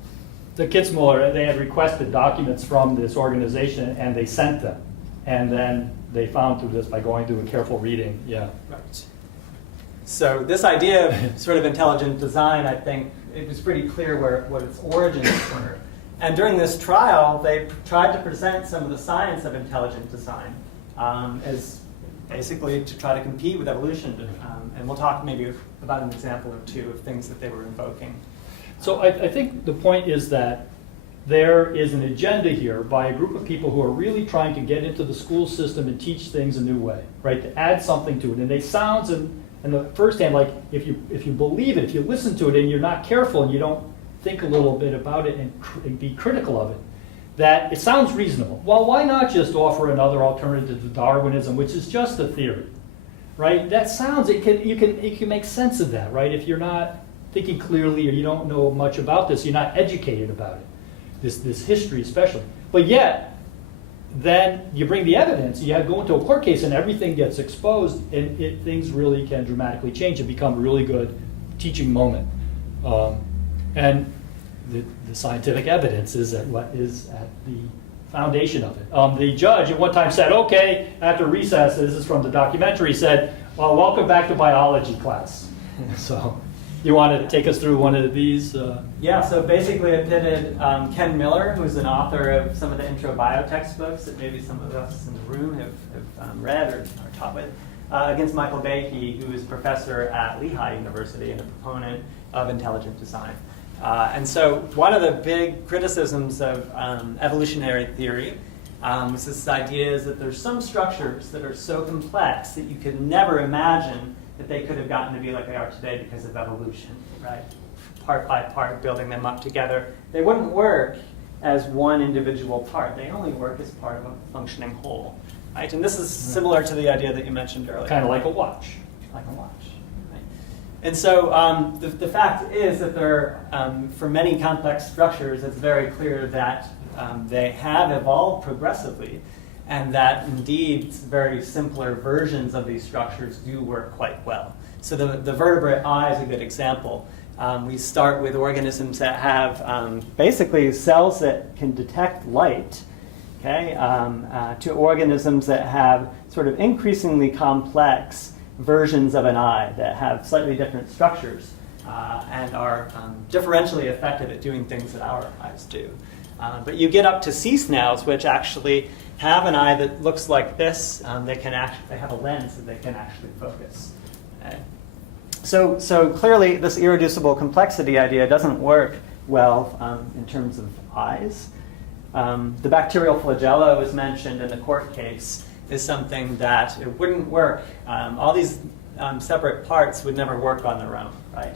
The Kitzmiller, they had requested documents from this organization and they sent them. And then they found through this by going through a careful reading, Right. So this idea of sort of intelligent design, I think, it was pretty clear what its origins were. And during this trial, they tried to present some of the science of intelligent design as basically to try to compete with evolution. And we'll talk maybe about an example or two of things that they were invoking. So I think the point is that there is an agenda here by a group of people who are really trying to get into the school system and teach things a new way, right? To add something to it. And they sounds in the first hand, like if you believe it, if you listen to it and you're not careful and you don't think a little bit about it and be critical of it, that it sounds reasonable. Well, why not just offer another alternative to Darwinism, which is just a theory, right? That sounds, you can make sense of that, right? If you're not thinking clearly or you don't know much about this, you're not educated about it, this history especially. But yet, then you bring the evidence, you go into a court case and everything gets exposed and things really can dramatically change and become a really good teaching moment. And the scientific evidence is what is at the foundation of it. The judge at one time said, okay, after recess, this is from the documentary, said, well, welcome back to biology class. So you want to take us through one of these? Yeah, so basically it pitted Ken Miller, who's an author of some of the intro bio textbooks that maybe some of us in the room have read or are taught with, against Michael Behe, who is a professor at Lehigh University and a proponent of intelligent design. And so one of the big criticisms of evolutionary theory is this idea is that there's some structures that are so complex that you could never imagine that they could have gotten to be like they are today because of evolution, right? Part by part, building them up together. They wouldn't work as one individual part. They only work as part of a functioning whole, right? And this is similar to the idea that you mentioned earlier. Kind of like a watch. Like a watch. And so the fact is that for many complex structures, it's very clear that they have evolved progressively, and that indeed very simpler versions of these structures do work quite well. So the vertebrate eye is a good example. We start with organisms that have basically cells that can detect light, okay, to organisms that have sort of increasingly complex versions of an eye that have slightly different structures and are differentially effective at doing things that our eyes do. But you get up to sea snails, which actually have an eye that looks like this. They have a lens that they can actually focus. Okay? So clearly, this irreducible complexity idea doesn't work well in terms of eyes. The bacterial flagella was mentioned in the court case is something that it wouldn't work. All these separate parts would never work on their own, right?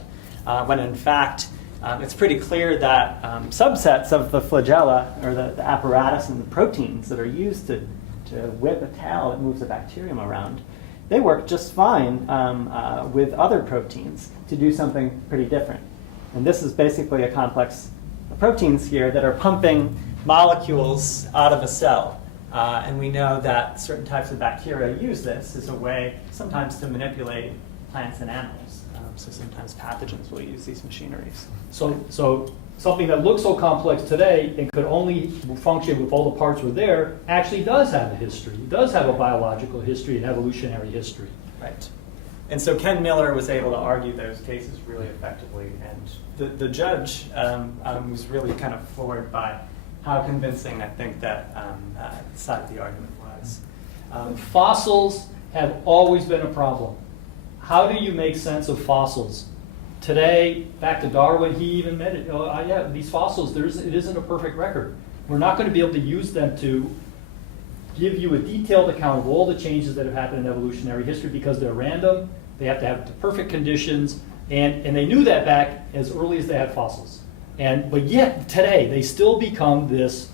when in fact it's pretty clear that subsets of the flagella, or the apparatus and the proteins that are used to whip a tail that moves a bacterium around, they work just fine with other proteins to do something pretty different. And this is basically a complex of proteins here that are pumping molecules out of a cell. And we know that certain types of bacteria use this as a way sometimes to manipulate plants and animals. So sometimes pathogens will use these machineries. So something that looks so complex today and could only function if all the parts were there actually does have a history. It does have a biological history and evolutionary history. Right. And so Ken Miller was able to argue those cases really effectively. And the judge was really kind of floored by how convincing I think that side of the argument was. Fossils have always been a problem. How do you make sense of fossils? Today, back to Darwin, he even admitted, yeah, these fossils, it isn't a perfect record. We're not going to be able to use them to give you a detailed account of all the changes that have happened in evolutionary history because they're random. They have to have the perfect conditions, and they knew that back as early as they had fossils. But yet, today, they still become this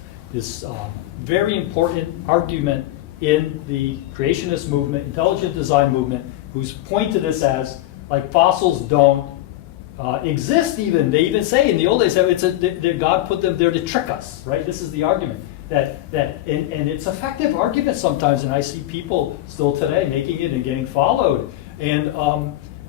very important argument in the creationist movement, intelligent design movement, who's point to this as, like, fossils don't exist even. They even say in the old days, God put them there to trick us, right? This is the argument. And it's effective argument sometimes, and I see people still today making it and getting followed. And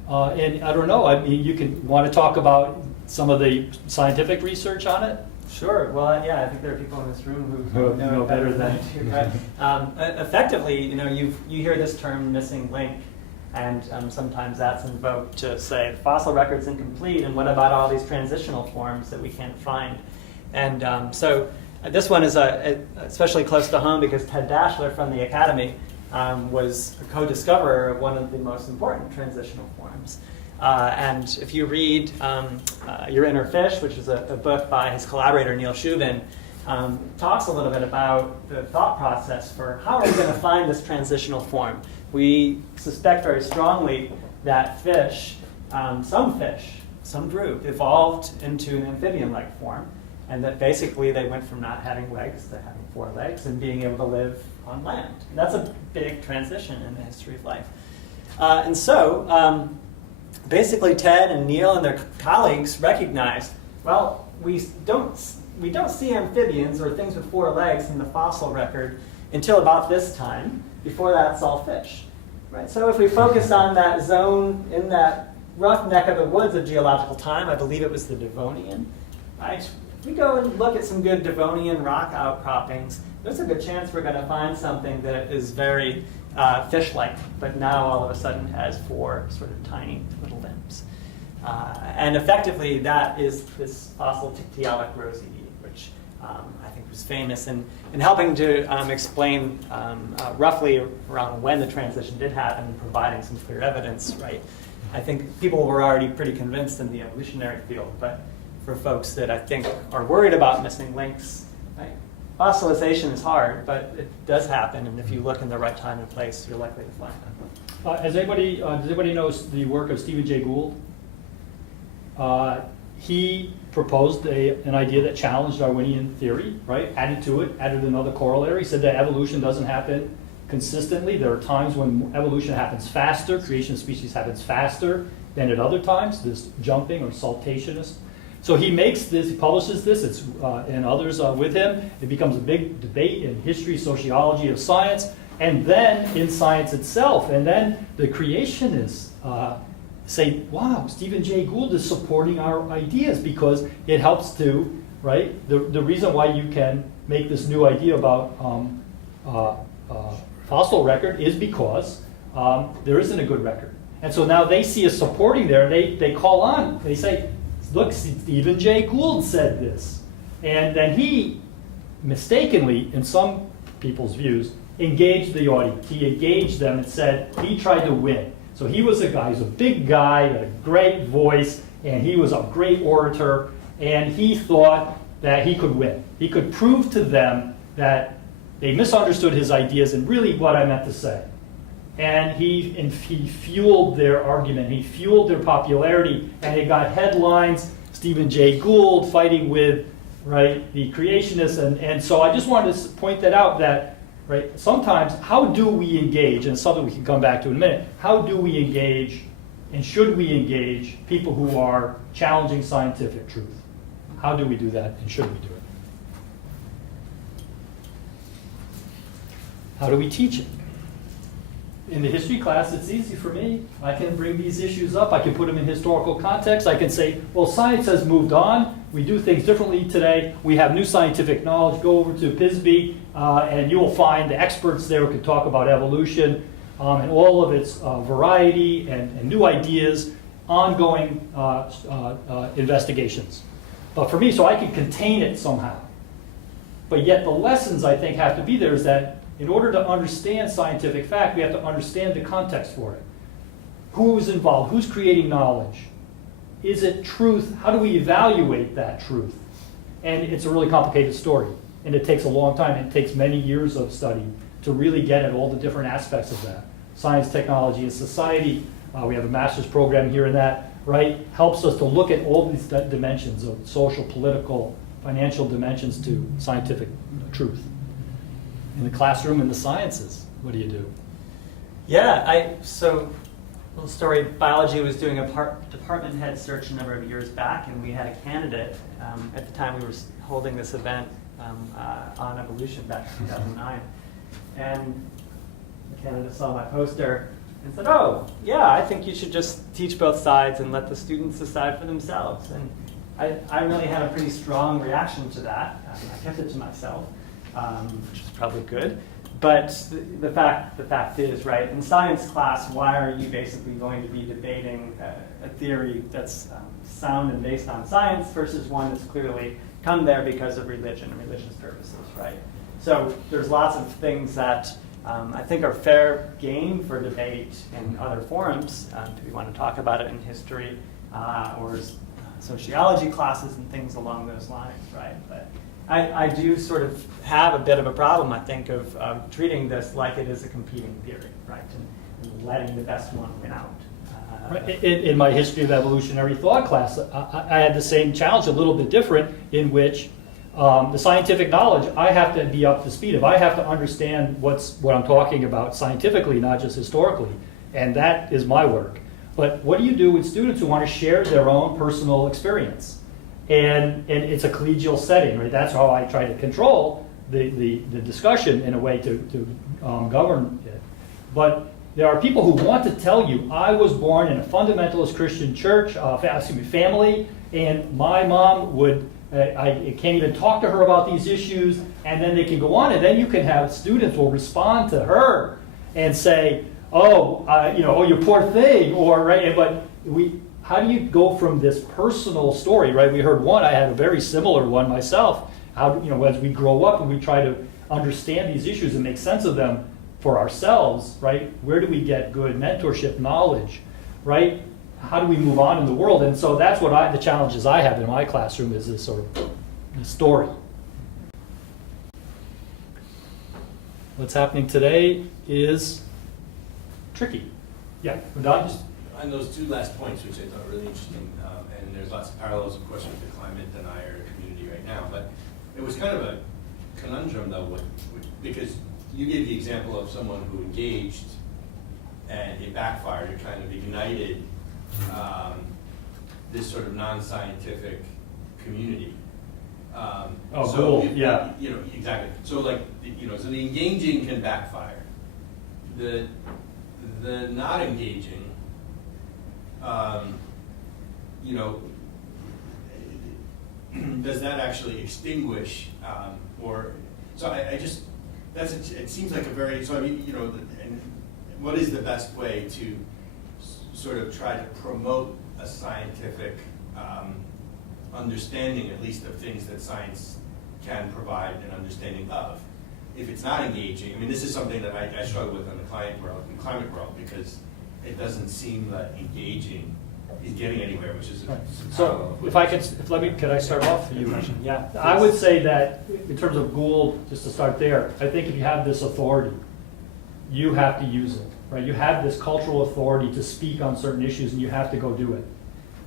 I don't know, I mean, you can want to talk about some of the scientific research on it? Sure. Well, yeah, I think there are people in this room who know better than I do. Effectively, you hear this term "missing link," and sometimes that's invoked to say the fossil record's incomplete, and what about all these transitional forms that we can't find? And so this one is especially close to home because Ted Dashler from the Academy was a co-discoverer of one of the most important transitional forms. And if you read Your Inner Fish, which is a book by his collaborator Neil Shubin, talks a little bit about the thought process for how are we going to find this transitional form. We suspect very strongly that some group, evolved into an amphibian-like form, and that basically they went from not having legs to having 4 legs and being able to live on land. And that's a big transition in the history of life. And so basically Ted and Neil and their colleagues recognized, well, we don't see amphibians or things with 4 legs in the fossil record until about this time. Before that, it's all fish. Right? So if we focus on that zone in that rough neck of the woods of geological time, I believe it was the Devonian, right? If we go and look at some good Devonian rock outcroppings, there's a good chance we're going to find something that is very fish-like, but now all of a sudden has 4 sort of tiny little limbs. And effectively, that is this fossil Tiktaalik rosii, which I think was famous in helping to explain roughly around when the transition did happen and providing some clear evidence, right? I think people were already pretty convinced in the evolutionary field, but for folks that I think are worried about missing links, right? Fossilization is hard, but it does happen, and if you look in the right time and place, you're likely to find them. Does anybody know the work of Stephen Jay Gould? He proposed an idea that challenged Darwinian theory, right? Added another corollary, said that evolution doesn't happen consistently. There are times when evolution happens faster, creation of species happens faster than at other times, this jumping or saltationist. So he makes this, he publishes this, and others with him. It becomes a big debate in history, sociology of science, and then in science itself. And then the creationists say, wow, Stephen Jay Gould is supporting our ideas because it helps to, right? The reason why you can make this new idea about fossil record is because there isn't a good record. And so now they see us supporting there, and they call on, they say, look, Stephen Jay Gould said this. And then he mistakenly, in some people's views, engaged the audience. He engaged them and said he tried to win. So he was a guy, he was a big guy, a great voice, and he was a great orator, and he thought that he could win. He could prove to them that they misunderstood his ideas and really what I meant to say. and he fueled their argument, he fueled their popularity, and it got headlines, Stephen Jay Gould fighting with, right, the creationists, and so I just wanted to point that out, that, right, sometimes, how do we engage, and it's something we can come back to in a minute, how do we engage, and should we engage people who are challenging scientific truth? How do we do that, and should we do it? How do we teach it? In the history class, it's easy for me. I can bring these issues up. I can put them in historical context. I can say, well, science has moved on. We do things differently today. We have new scientific knowledge. Go over to PISB, and you will find the experts there who can talk about evolution and all of its variety and new ideas, ongoing investigations. But for me, so I can contain it somehow. But yet the lessons, I think, have to be there is that in order to understand scientific fact, we have to understand the context for it. Who is involved? Who's creating knowledge? Is it truth? How do we evaluate that truth? And it's a really complicated story. And it takes a long time. It takes many years of study to really get at all the different aspects of that. Science, technology, and society. We have a master's program here in that, right? Helps us to look at all these dimensions of social, political, financial dimensions to scientific truth. In the classroom, in the sciences, what do you do? Yeah, so little story, biology was doing a department head search a number of years back, and we had a candidate. At the time we were holding this event on evolution back in 2009. And the candidate saw my poster and said, oh, yeah, I think you should just teach both sides and let the students decide for themselves. And I really had a pretty strong reaction to that. I kept it to myself. Which is probably good, but the fact is, right, in science class, why are you basically going to be debating a theory that's sound and based on science versus one that's clearly come there because of religion and religious purposes, right? So there's lots of things that I think are fair game for debate in other forums, if you want to talk about it in history or sociology classes and things along those lines, right? But I do sort of have a bit of a problem, I think, of treating this like it is a competing theory, right? And letting the best one win out. In my history of evolutionary thought class, I had the same challenge, a little bit different, in which the scientific knowledge, I have to be up to speed. If I have to understand what I'm talking about scientifically, not just historically, and that is my work. But what do you do with students who want to share their own personal experience? And it's a collegial setting, right? That's how I try to control the discussion in a way to govern it. But there are people who want to tell you, I was born in a fundamentalist Christian church, family, and my mom would, I can't even talk to her about these issues, and then they can go on, and then you can have students will respond to her and say, oh, you poor thing, or, right, but how do you go from this personal story, right? We heard one, I had a very similar one myself. How, as we grow up and we try to understand these issues and make sense of them for ourselves, right? Where do we get good mentorship, knowledge, right? How do we move on in the world? And so that's what the challenges I have in my classroom is this sort of story. What's happening today is tricky. Yeah, Don, just on those two last points, which I thought were really interesting, and there's lots of parallels, of course, with the climate denier community right now, but it was kind of a conundrum, though, because you gave the example of someone who engaged and it backfired, it kind of ignited this sort of non-scientific community. Cool. Yeah. Exactly. So, so the engaging can backfire. The not engaging, does that actually extinguish, it seems like a very, and what is the best way to sort of try to promote a scientific understanding, at least of things that science can provide an understanding of? If it's not engaging, this is something that I struggle with in the climate world, because it doesn't seem that engaging is getting anywhere, which is so. If I could I start off? Yeah, I would say that in terms of Gould, just to start there, I think if you have this authority, you have to use it, right? You have this cultural authority to speak on certain issues, and you have to go do it.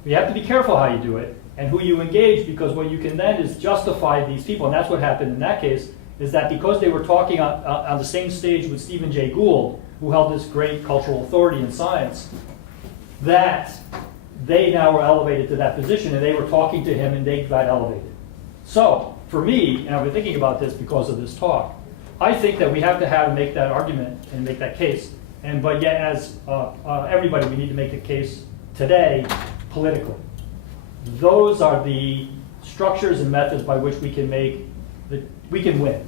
But you have to be careful how you do it and who you engage, because what you can then is justify these people, and that's what happened in that case, is that because they were talking on the same stage with Stephen Jay Gould, who held this great cultural authority in science, that they now were elevated to that position, and they were talking to him, and they got elevated. So, for me, and I've been thinking about this because of this talk, I think that we have to make that argument and make that case. But yet, as everybody, we need to make a case today politically. Those are the structures and methods by which we can win.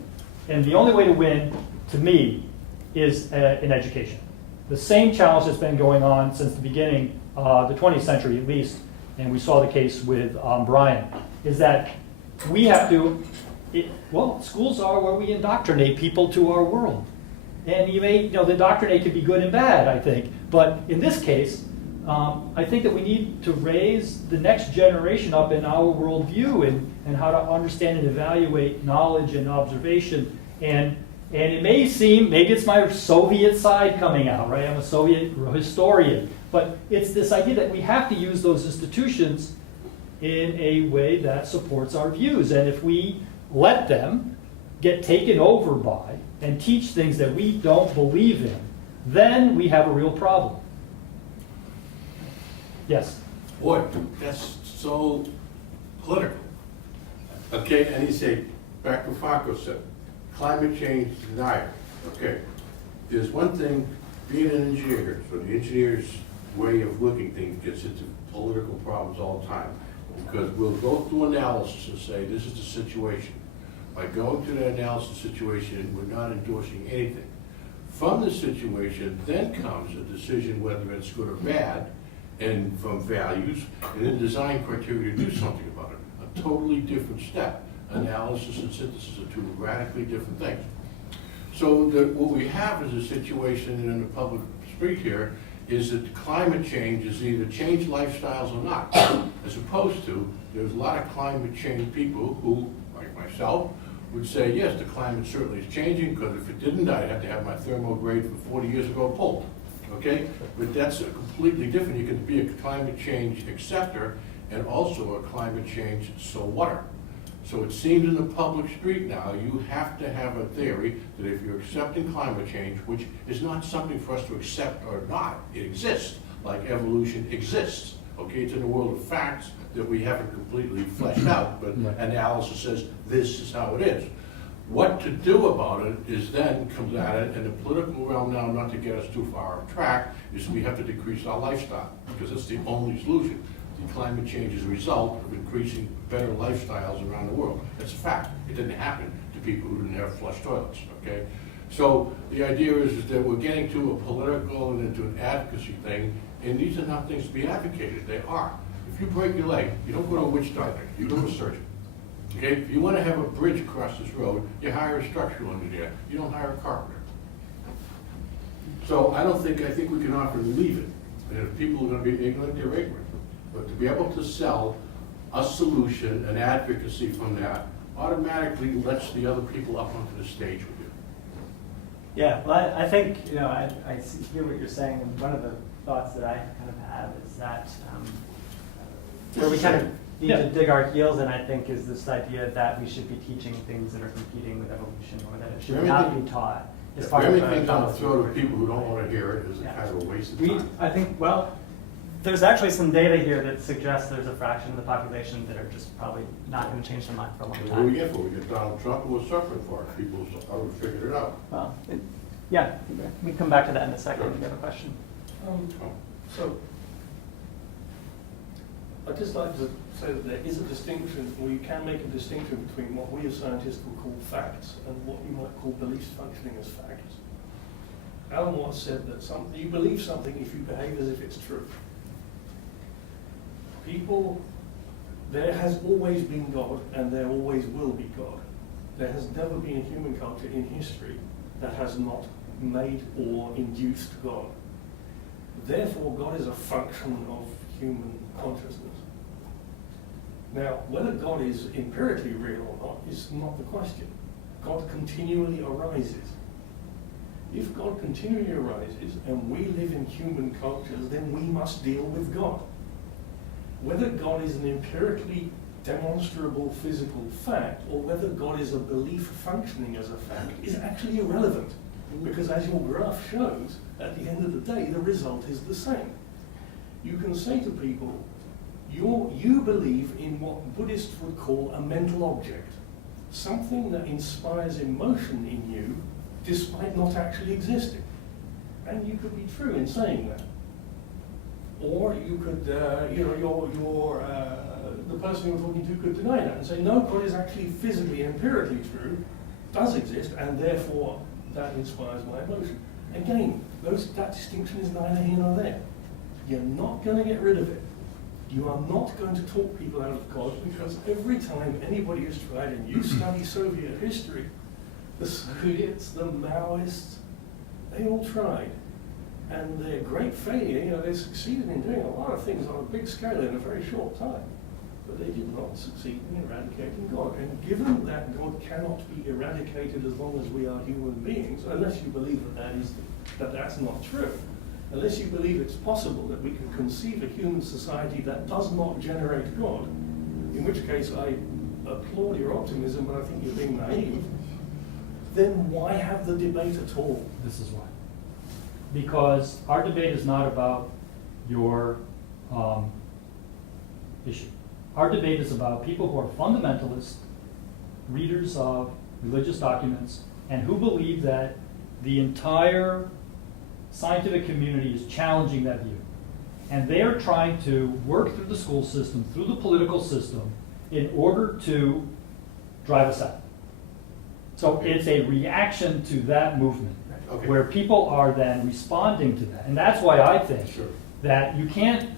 And the only way to win, to me, is in education. The same challenge that's been going on since the beginning, the 20th century at least, and we saw the case with Bryan, is that we have to, schools are where we indoctrinate people to our world. And the indoctrinate can be good and bad, I think. But in this case, I think that we need to raise the next generation up in our worldview and how to understand and evaluate knowledge and observation. And it may seem, maybe it's my Soviet side coming out, right? I'm a Soviet historian. But it's this idea that we have to use those institutions in a way that supports our views. And if we let them get taken over by and teach things that we don't believe in, then we have a real problem. Yes? Boy, that's so political. Okay, and he said, back to Farco said, climate change denier. Okay, there's one thing, being an engineer, so the engineer's way of looking at things gets into political problems all the time. Because we'll go through analysis and say, this is the situation. By going through that analysis situation, we're not endorsing anything. From the situation, then comes a decision whether it's good or bad, and from values, and then design criteria to do something about it. A totally different step. Analysis and synthesis are two radically different things. So what we have is a situation in the public street here is that climate change is either change lifestyles or not, as opposed to there's a lot of climate change people who, like myself, would say, yes, the climate certainly is changing, because if it didn't, I'd have to have my thermograde from 40 years ago pulled. Okay? But that's completely different. You can be a climate change acceptor and also a climate change so whatter. So it seems in the public street now, you have to have a theory that if you're accepting climate change, which is not something for us to accept or not, it exists, like evolution exists. Okay, it's in the world of facts that we haven't completely fleshed out, but analysis says this is how it is. What to do about it is then comes at it, and the political realm now, not to get us too far off track, is we have to decrease our lifestyle, because that's the only solution. The climate change is a result of increasing better lifestyles around the world. That's a fact. It didn't happen to people who didn't have flush toilets, okay? So the idea is that we're getting to a political and into an advocacy thing, and these are not things to be advocated. They are. If you break your leg, you don't go to a witch doctor, you go to a surgeon. Okay? If you want to have a bridge across this road, you hire a structural engineer. You don't hire a carpenter. So I think we can offer to leave it. And if people are going to be ignorant, they're ignorant. But to be able to sell a solution, an advocacy from that, automatically lets the other people up onto the stage with you. Yeah, well, I think, I hear what you're saying, and one of the thoughts that I kind of have is that where we kind of need to dig our heels in, I think, is this idea that we should be teaching things that are competing with evolution, or that it should not be taught. Everything down the throat of people who don't want to hear it is kind of a waste of time. I think, well, there's actually some data here that suggests there's a fraction of the population that are just probably not going to change their mind for a long What do time. we get for? We get Donald Trump who was suffering for it. People haven't figured it out. Well, yeah, we can come back to that in a second. You have a question? So, I'd just like to say that there is a distinction, or you can make a distinction between what we as scientists will call facts and what you might call beliefs functioning as facts. Alan Watts said that you believe something if you behave as if it's true. There has always been God, and there always will be God. There has never been a human culture in history that has not made or induced God. Therefore, God is a function of human consciousness. Now, whether God is empirically real or not is not the question. God continually arises. If God continually arises and we live in human cultures, then we must deal with God. Whether God is an empirically demonstrable physical fact or whether God is a belief functioning as a fact is actually irrelevant. Because as your graph shows, at the end of the day, the result is the same. You can say to people, you believe in what Buddhists would call a mental object, something that inspires emotion in you despite not actually existing. And you could be true in saying that. Or you could, the person you're talking to could deny that and say, no, God is actually physically, empirically true, does exist, and therefore that inspires my emotion. Again, that distinction is neither here nor there. You're not going to get rid of it. You are not going to talk people out of God, because every time anybody has tried, and you study Soviet history, the Soviets, the Maoists, they all tried. And their great failure, they succeeded in doing a lot of things on a big scale in a very short time. But they did not succeed in eradicating God. And given that God cannot be eradicated as long as we are human beings, unless you believe that's not true, unless you believe it's possible that we can conceive a human society that does not generate God, in which case I applaud your optimism, but I think you're being naive, then why have the debate at all? This is why. Because our debate is not about your issue. Our debate is about people who are fundamentalists, readers of religious documents, and who believe that the entire scientific community is challenging that view. And they are trying to work through the school system, through the political system, in order to drive us out. So it's a reaction to that movement, where people are then responding to that. And that's why I think that you can't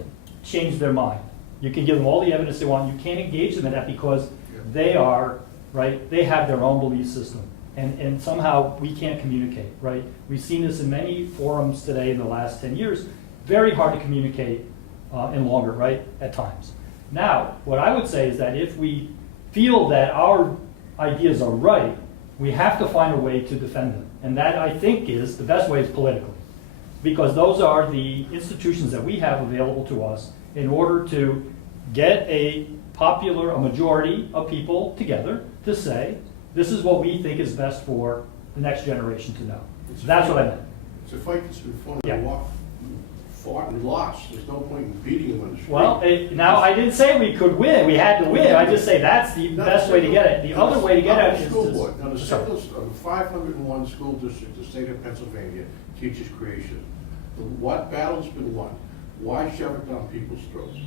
change their mind. You can give them all the evidence they want. You can't engage them in that because they are, right, they have their own belief system. And somehow we can't communicate, right? We've seen this in many forums today in the last 10 years. Very hard to communicate and longer, right, at times. Now, what I would say is that if we feel that our ideas are right, we have to find a way to defend them. And that, I think, is the best way is politically. Because those are the institutions that we have available to us in order to get a majority of people together to say, this is what we think is best for the next generation to know. That's what I meant. It's a fight that's been fought and lost. There's no point in beating them on the street. Well, now I didn't say we could win. We had to win. I just say that's the best way to get it. The other way to get it is school board. Now, the 501 school district, the state of Pennsylvania, teaches creation. What battle's been won? Why shove it down people's throats?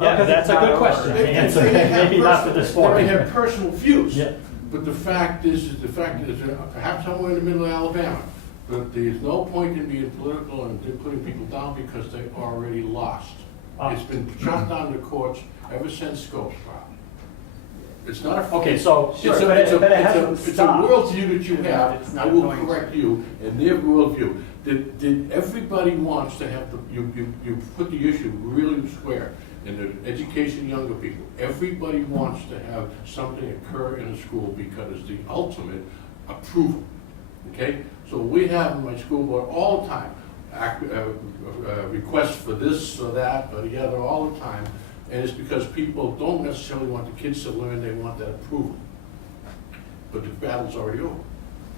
Yeah, that's a good question to answer. Maybe not for this forum. They have personal views. Yeah. But the fact is perhaps somewhere in the middle of Alabama, but there's no point in being political and putting people down because they've already lost. It's been shut down the courts ever since Scopes trial. It's not a okay. So sure, it's a stopped. worldview that you have. I will correct you and their worldview. That everybody wants to have you put the issue really square. In the education of younger people, everybody wants to have something occur in a school because it's the ultimate approval. Okay, so we have in my school board all the time requests for this or that or the other all the time, and it's because people don't necessarily want the kids to learn; they want that approval. But the battle's already over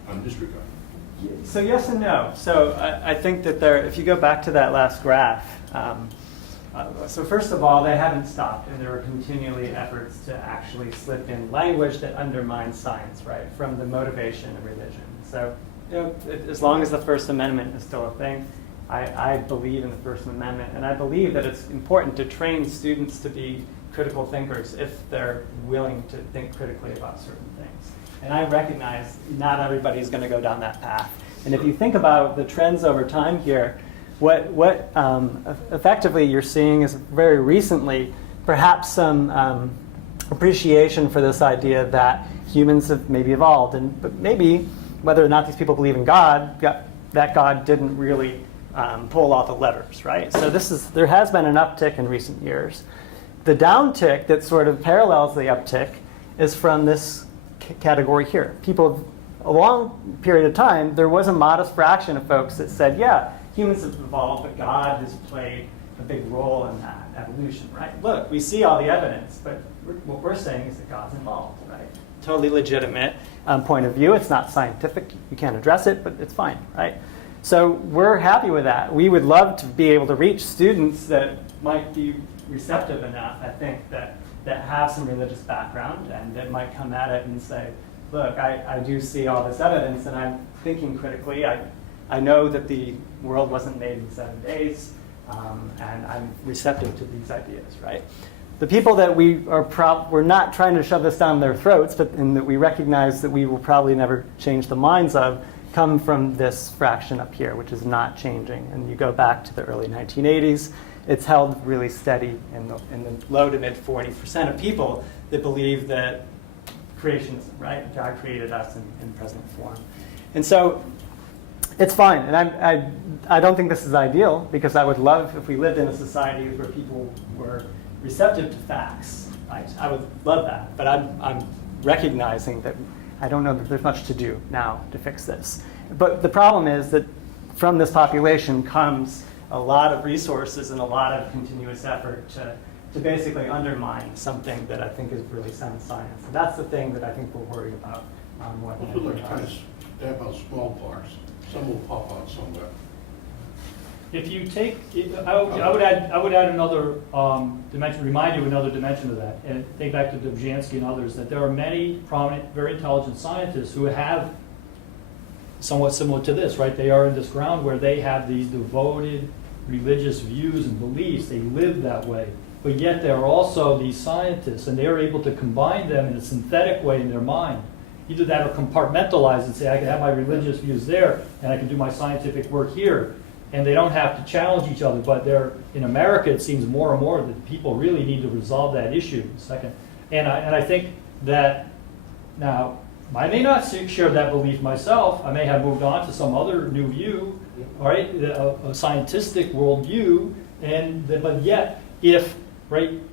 on this regard. So yes and no. So I think that if you go back to that last graph. So first of all, they haven't stopped, and there are continually efforts to actually slip in language that undermines science, right, from the motivation of religion. So as long as the First Amendment is still a thing, I believe in the First Amendment, and I believe that it's important to train students to be critical thinkers if they're willing to think critically about certain things. And I recognize not everybody is going to go down that path. And if you think about the trends over time here, what effectively you're seeing is very recently perhaps some appreciation for this idea that humans have maybe evolved, but maybe whether or not these people believe in God, that God didn't really pull all the levers, right? So there has been an uptick in recent years. The downtick that sort of parallels the uptick is from this category here. People a long period of time, there was a modest fraction of folks that said, yeah, humans have evolved, but God has played a big role in that evolution, right? Look, we see all the evidence, but what we're saying is that God's involved, right? Totally legitimate point of view. It's not scientific. You can't address it, but it's fine, right? So we're happy with that. We would love to be able to reach students that might be receptive enough, I think, that have some religious background and that might come at it and say, look, I do see all this evidence and I'm thinking critically. I know that the world wasn't made in 7 days, and I'm receptive to these ideas, right? The people that we're not trying to shove this down their throats, but in that we recognize that we will probably never change the minds of, come from this fraction up here, which is not changing. And you go back to the early 1980s, it's held really steady in the low to mid 40% of people that believe that creationism, right? God created us in present form. And so it's fine. And I don't think this is ideal, because I would love if we lived in a society where people were receptive to facts, right? I would love that. But I'm recognizing that I don't know that there's much to do now to fix this. But the problem is that from this population comes a lot of resources and a lot of continuous effort to basically undermine something that I think is really sound science. And that's the thing that I think we're worried about more than Also, anything like else. kind of smallpox. Some will pop out somewhere. If you take, I would add another dimension, remind you another dimension of that, and think back to Dobzhansky and others, that there are many prominent, very intelligent scientists who have somewhat similar to this, right? They are in this ground where they have these devoted religious views and beliefs. They live that way. But yet there are also these scientists, and they're able to combine them in a synthetic way in their mind. Either that or compartmentalize and say, I can have my religious views there, and I can do my scientific work here. And they don't have to challenge each other, but in America, it seems more and more that people really need to resolve that issue. Second, and I think that now I may not share that belief myself. I may have moved on to some other new view, all right, a scientific worldview, but yet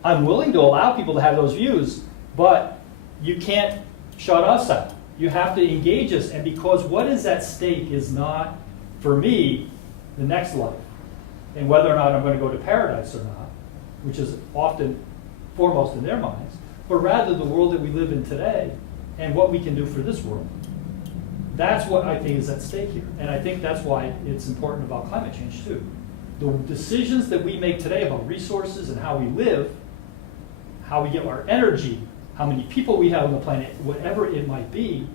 I'm willing to allow people to have those views, but you can't shut us out. You have to engage us, and because what is at stake is not, for me, the next life, and whether or not I'm going to go to paradise or not, which is often foremost in their minds, but rather the world that we live in today and what we can do for this world. That's what I think is at stake here. And I think that's why it's important about climate change too. The decisions that we make today about resources and how we live, how we get our energy, how many people we have on the planet, whatever it might be,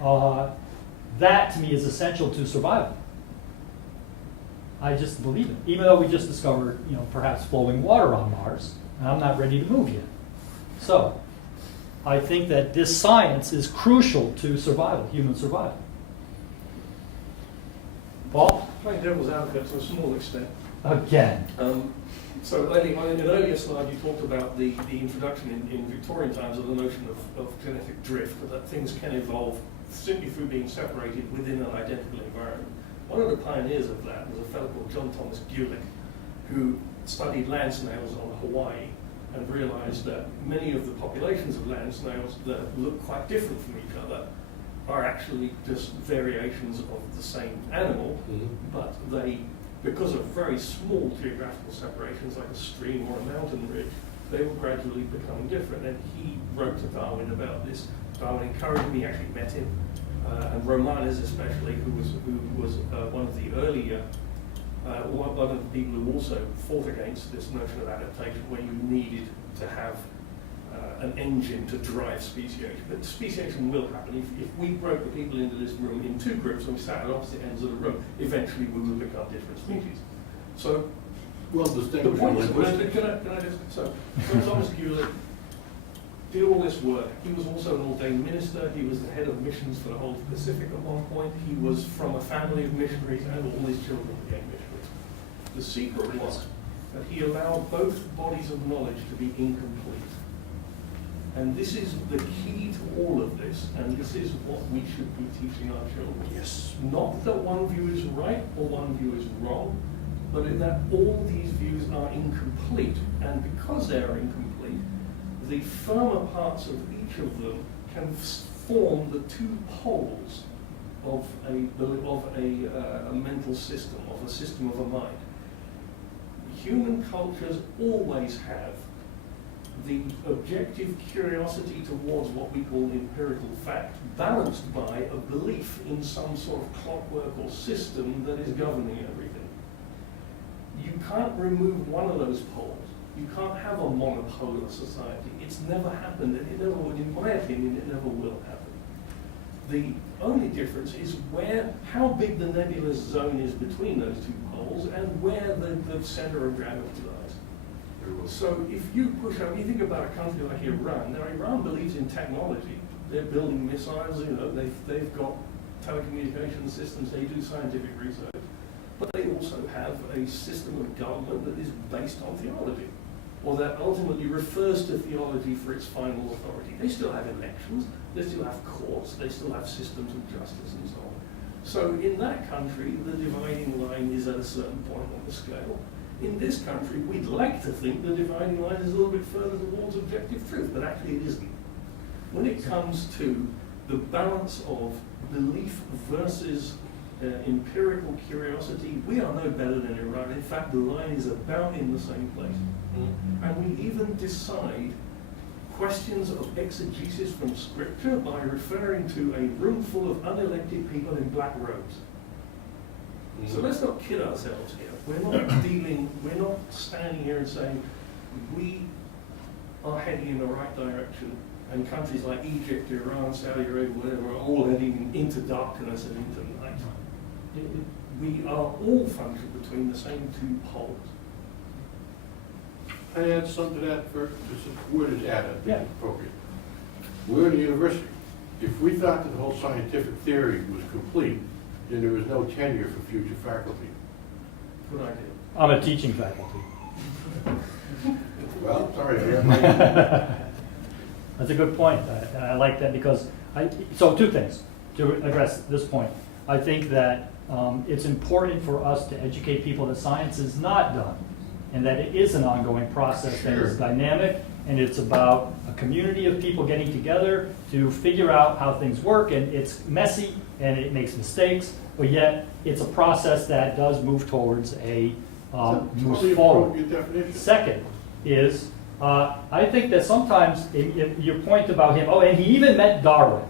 that to me is essential to survival. I just believe it. Even though we just discovered, perhaps flowing water on Mars, and I'm not ready to move yet. So, I think that this science is crucial to survival, human survival. Paul? Playing devil's advocate to a small extent. Again. So, Eddie, in an earlier slide, you talked about the introduction in Victorian times of the notion of genetic drift, that things can evolve simply through being separated within an identical environment. One of the pioneers of that was a fellow called John Thomas Gulick, who studied land snails on Hawaii and realized that many of the populations of land snails that look quite different from each other are actually just variations of the same animal, but they, because of very small geographical separations like a stream or a mountain ridge, they were gradually becoming different. And he wrote to Darwin about this. Darwin encouraged him, he actually met him. And Romanes especially, who was one of the earlier, one of the people who also fought against this notion of adaptation, where you needed to have an engine to drive speciation. But speciation will happen. If we broke the people into this room in two groups and we sat at opposite ends of the room, eventually we will become different species. So Well, the distinguished point is, linguistics. can I just, so Thomas Gulick did all this work. He was also an ordained minister. He was the head of missions for the whole Pacific at one point. He was from a family of missionaries, and all his children became missionaries. The secret was that he allowed both bodies of knowledge to be incomplete. And this is the key to all of this, and this is what we should be teaching our children. Yes. Not that one view is right or one view is wrong, but that all these views are incomplete. And because they are incomplete, the firmer parts of each of them can form the two poles of a mental system, of a system of a mind. Human cultures always have the objective curiosity towards what we call empirical fact, balanced by a belief in some sort of clockwork or system that is governing everything. You can't remove one of those poles. You can't have a monopolar society. It's never happened, and it never would, in my opinion, it never will happen. The only difference is how big the nebulous zone is between those two poles and where the center of gravity lies. So if you push up, you think about a country like Iran. Now, Iran believes in technology. They're building missiles, they've got telecommunication systems, they do scientific research. But they also have a system of government that is based on theology, or that ultimately refers to theology for its final authority. They still have elections, they still have courts, they still have systems of justice and so on. So in that country, the dividing line is at a certain point on the scale. In this country, we'd like to think the dividing line is a little bit further towards objective truth, but actually it isn't. When it comes to the balance of belief versus empirical curiosity, we are no better than Iran. In fact, the line is about in the same place. And we even decide questions of exegesis from scripture by referring to a room full of unelected people in black robes. So let's not kid ourselves here. We're not standing here and saying we are heading in the right direction, and countries like Egypt, Iran, Saudi Arabia, whatever, are all heading into darkness and into night. We are all functioning between the same two poles. I add something to that first, word is added, Yeah. appropriate. We're in a university. If we thought that the whole scientific theory was complete, then there was no tenure for future faculty. Good idea. I'm a teaching faculty. Well, sorry, man. That's a good point. I like that because so two things to address this point. I think that it's important for us to educate people that science is not done and that it is an ongoing process that is dynamic, and it's about a community of people getting together to figure out how things work, and it's messy and it makes mistakes, but yet it's a process that does move towards a move forward. Second is, I think that sometimes your point about him, and he even met Darwin.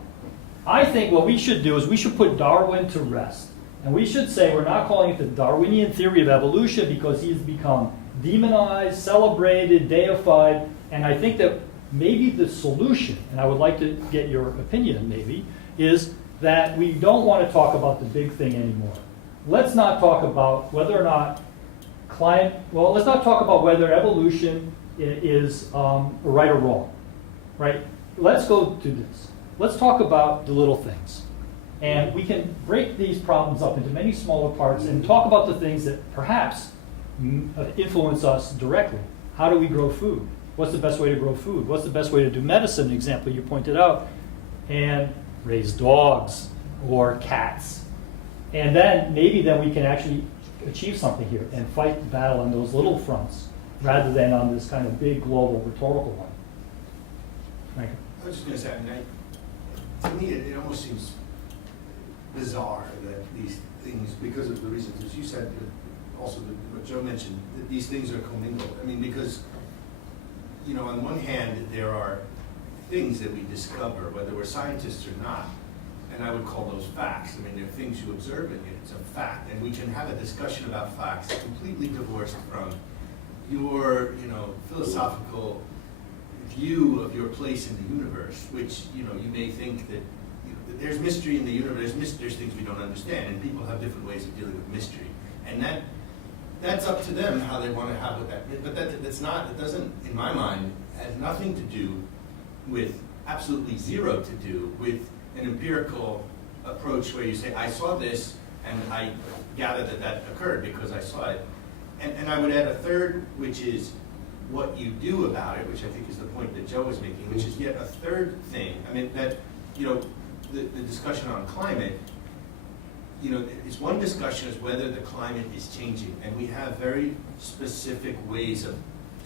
I think what we should do is we should put Darwin to rest. And we should say we're not calling it the Darwinian theory of evolution because he's become demonized, celebrated, deified. And I think that maybe the solution, and I would like to get your opinion maybe, is that we don't want to talk about the big thing anymore. Let's not talk about whether or not let's not talk about whether evolution is right or wrong, right? Let's go to this. Let's talk about the little things. And we can break these problems up into many smaller parts and talk about the things that perhaps influence us directly. How do we grow food? What's the best way to grow food? What's the best way to do medicine, example you pointed out? And raise dogs or cats. And then maybe we can actually achieve something here and fight the battle on those little fronts rather than on this kind of big global rhetorical one. Thank you. I was just going to say, to me, it almost seems bizarre that these things, because of the reasons, as you said, also what Joe mentioned, that these things are commingled. I mean, because, on one hand, there are things that we discover, whether we're scientists or not, and I would call those facts. I mean, they're things you observe, and it's a fact, and we can have a discussion about facts completely divorced from your, philosophical view of your place in the universe, which, you may think that there's mystery in the universe, there's things we don't understand, and people have different ways of dealing with mystery. And that's up to them how they want to have with that. But it doesn't, in my mind, has nothing to do with, absolutely zero to do with an empirical approach where you say, I saw this, and I gather that occurred because I saw it. And I would add a third, which is what you do about it, which I think is the point that Joe was making, which is yet a third thing. I mean, that, the discussion on climate, it's one discussion is whether the climate is changing, and we have very specific ways of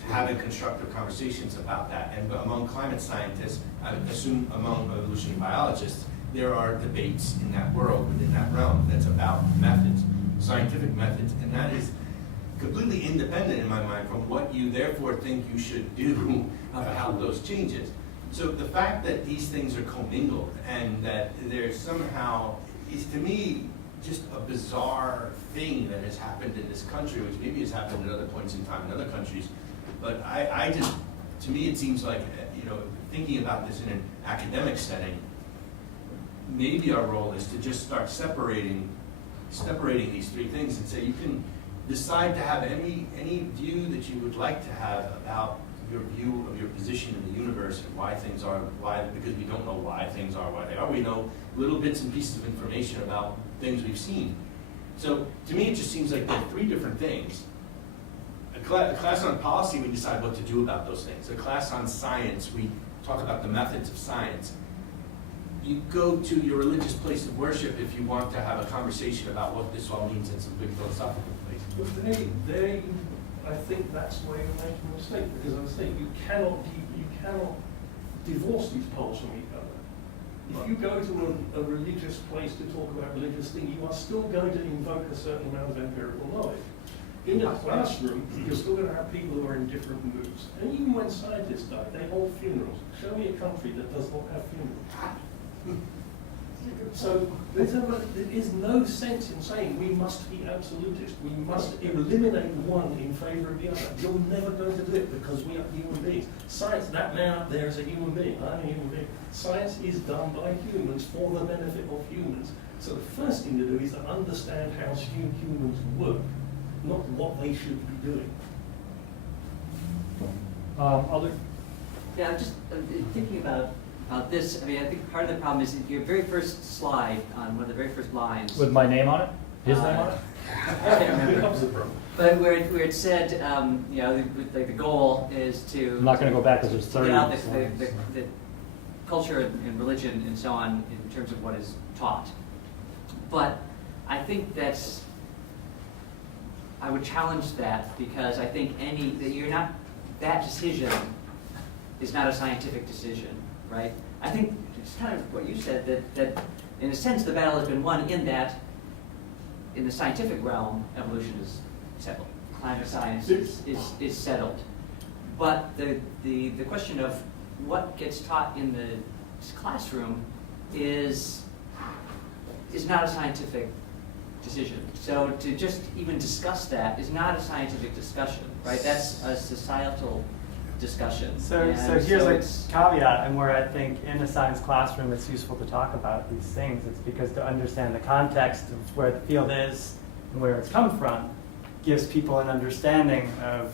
having constructive conversations about that. And among climate scientists, I assume among evolutionary biologists, there are debates in that world, within that realm, that's about methods, scientific methods, and that is completely independent in my mind from what you therefore think you should do about those changes. So the fact that these things are commingled and that there's somehow, is to me just a bizarre thing that has happened in this country, which maybe has happened at other points in time in other countries. But I just, to me it seems like, thinking about this in an academic setting, maybe our role is to just start separating these three things and say you can decide to have any view that you would like to have about your view of your position in the universe and why things are, because we don't know why things are why they are. We know little bits and pieces of information about things we've seen. So to me it just seems like there are three different things. A class on policy, we decide what to do about those things. A class on science, we talk about the methods of science. You go to your religious place of worship if you want to have a conversation about what this all means in some big philosophical place. But I think that's where you're making a mistake, because I say you cannot divorce these poles from each other. If you go to a religious place to talk about religious things, you are still going to invoke a certain amount of empirical knowledge. In a classroom, you're still going to have people who are in different moods. And even when scientists die, they hold funerals. Show me a country that does not have funerals. So there is no sense in saying we must be absolutist. We must eliminate one in favor of the other. You're never going to do it because we are human beings. Science, that man up there is a human being. I'm a human being. Science is done by humans for the benefit of humans. So the first thing to do is to understand how humans work, not what they should be doing. Other? Yeah, just thinking about this. I mean, I think part of the problem is your very first slide on one of the very first lines. With my name on it? His name on it? I can't remember. But where it said, the goal is to. I'm not going to go back because there's 30. The culture and religion and so on in terms of what is taught. But I think I would challenge that because I think that decision is not a scientific decision, right? I think it's kind of what you said, that in a sense the battle has been won in that in the scientific realm, evolution is settled. Climate science is settled. But the question of what gets taught in the classroom is not a scientific decision. So to just even discuss that is not a scientific discussion, right? That's a societal discussion. So here's a caveat, and where I think in a science classroom it's useful to talk about these things. It's because to understand the context of where the field is and where it's come from gives people an understanding of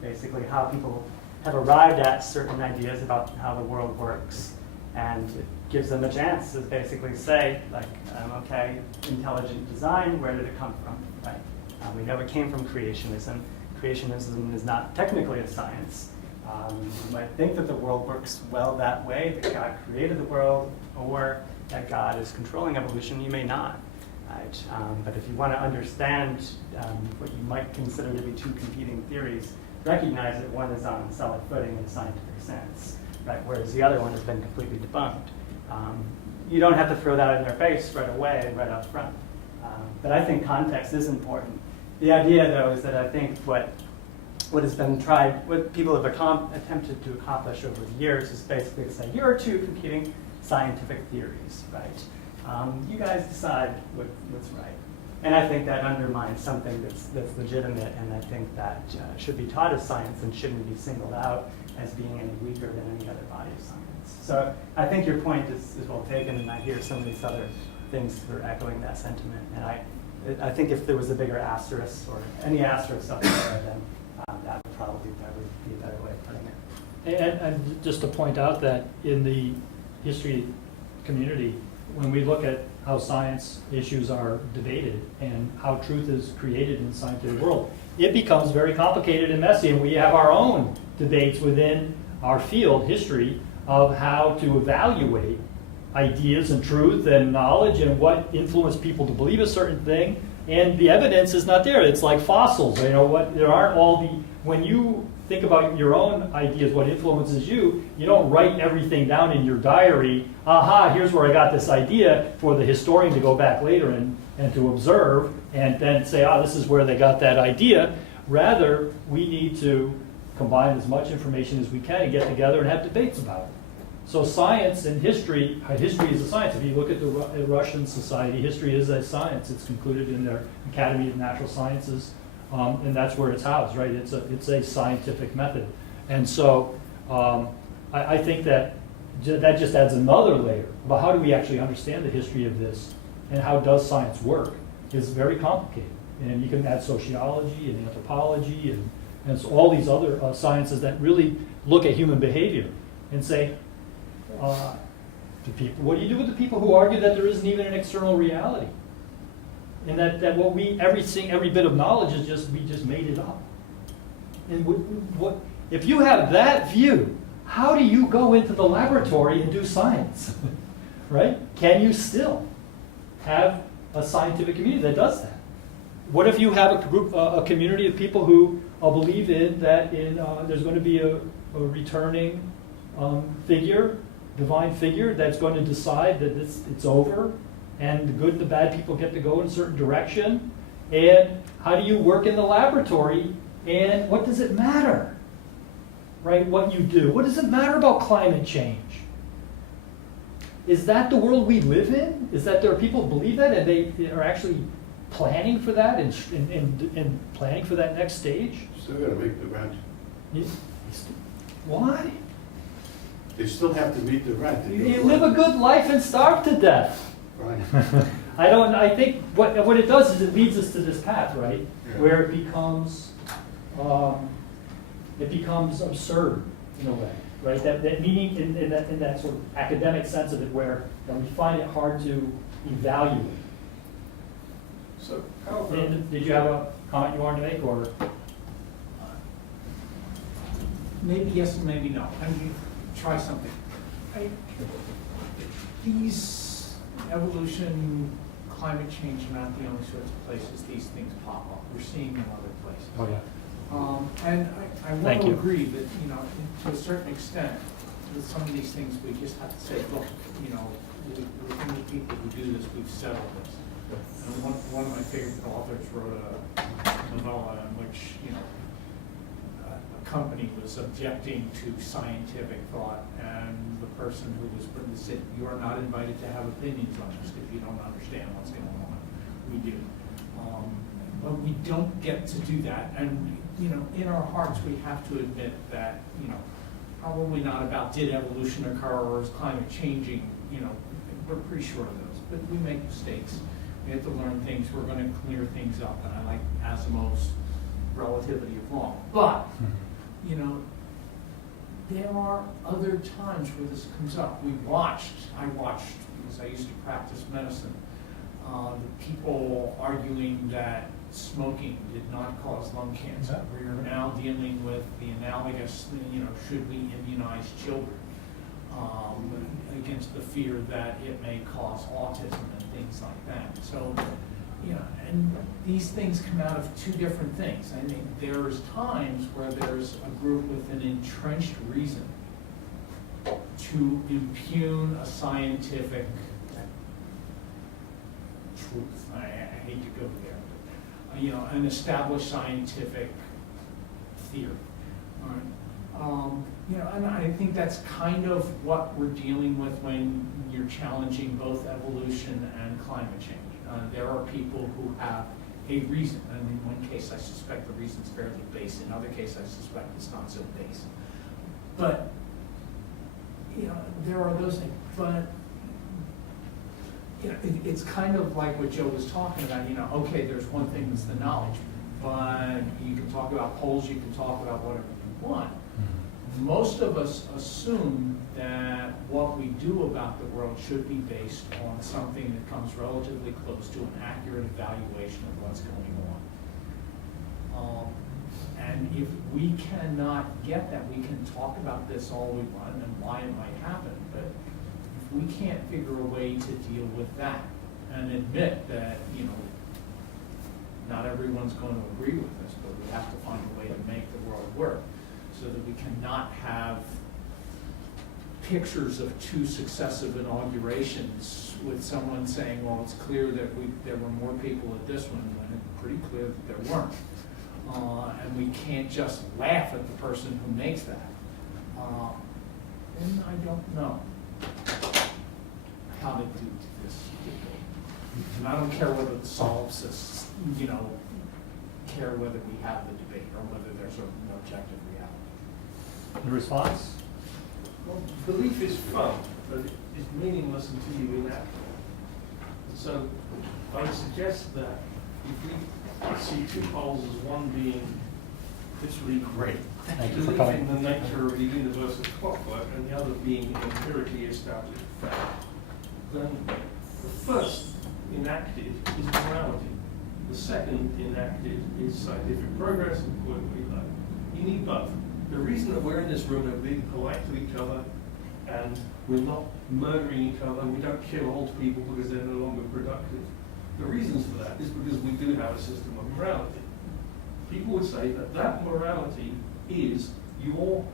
basically how people have arrived at certain ideas about how the world works. And it gives them a chance to basically say, like, okay, intelligent design, where did it come from, right? We know it came from creationism. Creationism is not technically a science. You might think that the world works well that way, that God created the world, or that God is controlling evolution. You may not. Right? But if you want to understand what you might consider to be two competing theories, recognize that one is on solid footing in a scientific sense, right? Whereas the other one has been completely debunked. You don't have to throw that in their face right away, right up front. But I think context is important. The idea, though, is that I think what has been tried, what people have attempted to accomplish over the years is basically to say, here are two competing scientific theories, right? You guys decide what's right. And I think that undermines something that's legitimate, and I think that should be taught as science and shouldn't be singled out as being any weaker than any other body of science. So I think your point is well taken, and I hear some of these other things that are echoing that sentiment. And I think if there was a bigger asterisk or any asterisk up there, then that would probably be a better way of putting it. And just to point out that in the history community, when we look at how science issues are debated and how truth is created in the scientific world, it becomes very complicated and messy, and we have our own debates within our field, history, of how to evaluate ideas and truth and knowledge and what influenced people to believe a certain thing, and the evidence is not there. It's like fossils, there aren't all when you think about your own ideas, what influences you. You don't write everything down in your diary. Aha, here's where I got this idea, for the historian to go back later and to observe and then say, this is where they got that idea. Rather, we need to combine as much information as we can and get together and have debates about it. So science and history is a science. If you look at the Russian society, history is a science. It's concluded in their Academy of Natural Sciences, and that's where it's housed, right? It's a scientific method. And so I think that just adds another layer about how do we actually understand the history of this and how does science work. It's very complicated. And you can add sociology and anthropology and so all these other sciences that really look at human behavior and say, what do you do with the people who argue that there isn't even an external reality? And that every bit of knowledge is we just made it up. And what if you have that view, how do you go into the laboratory and do science? Right? Can you still have a scientific community that does that? What if you have a community of people who believe that there's going to be a returning figure, divine figure, that's going to decide that it's over, and the good and the bad people get to go in a certain direction? And how do you work in the laboratory? And what does it matter, right? What you do. What does it matter about climate change? Is that the world we live in? Is that there are people who believe that and they are actually planning for that and planning for that next stage? Still gotta make the rent. Why? They still have to meet the rent. You live a good life and starve to death. Right. I think what it does is it leads us to this path, right? Yeah. Where it becomes absurd in a way, right? That meaning in that sort of academic sense of it, where we find it hard to evaluate. So, Did you have a comment you wanted to make, or? Maybe yes and maybe no. I mean, try something. These evolution, climate change are not the only sorts of places these things pop up. We're seeing them other places. Oh yeah. And I want Thank to you. agree that, to a certain extent, with some of these things, we just have to say, look, within the people who do this, we've settled this. And one of my favorite authors wrote a novella in which, a company was objecting to scientific thought, and the person who was written said, "You are not invited to have opinions on this if you don't understand what's going on." We do. But we don't get to do that, and in our hearts we have to admit that probably not about did evolution occur or is climate changing. We're pretty sure of those, but we make mistakes. We have to learn things. We're going to clear things up, and I like Asimov's relativity of wrong. But there are other times where this comes up. I watched because I used to practice medicine. The people arguing that smoking did not cause lung cancer. We are now dealing with the analogous, should we immunize children against the fear that it may cause autism and things like that. So, and these things come out of two different things. I mean, there's times where there's a group with an entrenched reason to impugn a scientific truth. I hate to go there, but, an established scientific theory. All right. And I think that's kind of what we're dealing with when you're challenging both evolution and climate change. There are people who have a reason, and in one case I suspect the reason's fairly base, in other case I suspect it's not so base. But, there are those things, but it's kind of like what Joe was talking about, okay, there's one thing that's the knowledge, but you can talk about polls, you can talk about whatever you want. Most of us assume that what we do about the world should be based on something that comes relatively close to an accurate evaluation of what's going on. And if we cannot get that, we can talk about this all we want and why it might happen, but if we can't figure a way to deal with that and admit that, not everyone's going to agree with us, but we have to find a way to make the world work, so that we cannot have pictures of two successive inaugurations with someone saying, well, it's clear that there were more people at this one, when it's pretty clear that there weren't. And we can't just laugh at the person who makes that. And I don't know how to do this. And I don't care whether it solves this, care whether we have the debate or whether there's an objective reality. The response? Well, belief is fun, but it's meaningless until you enact it. So I would suggest that if we see two poles as one being literally Great. Thank you for belief coming. in the nature of the universe as clockwork and the other being empirically established fact, then the first enacted is morality. The second enacted is scientific progress and call it what you like. You need both. The reason that we're in this room are being polite to each other and we're not murdering each other and we don't kill old people because they're no longer productive. The reasons for that is because we do have a system of morality. People would say that that morality is your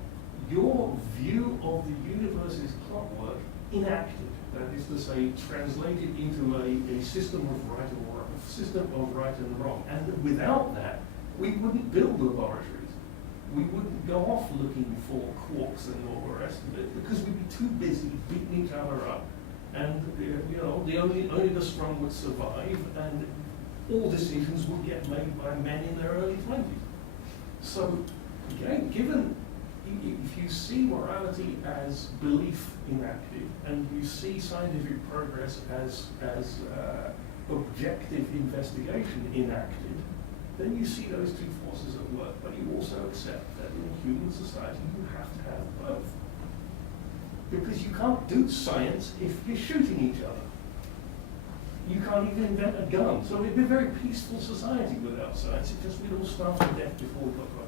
view of the universe's clockwork enacted. That is to say, translated into a system of right or wrong, a system of right and wrong. And without that, we wouldn't build laboratories. We wouldn't go off looking for quarks and all the rest of it because we'd be too busy beating each other up. And only the strong would survive, and all decisions would get made by men in their early 20s. So, again, given if you see morality as belief enacted, and you see scientific progress as objective investigation enacted, then you see those two forces at work, but you also accept that in a human society you have to have both. Because you can't do science if you're shooting each other. You can't even invent a gun. So it'd be a very peaceful society without science. It just we'd all starve to death before we got right.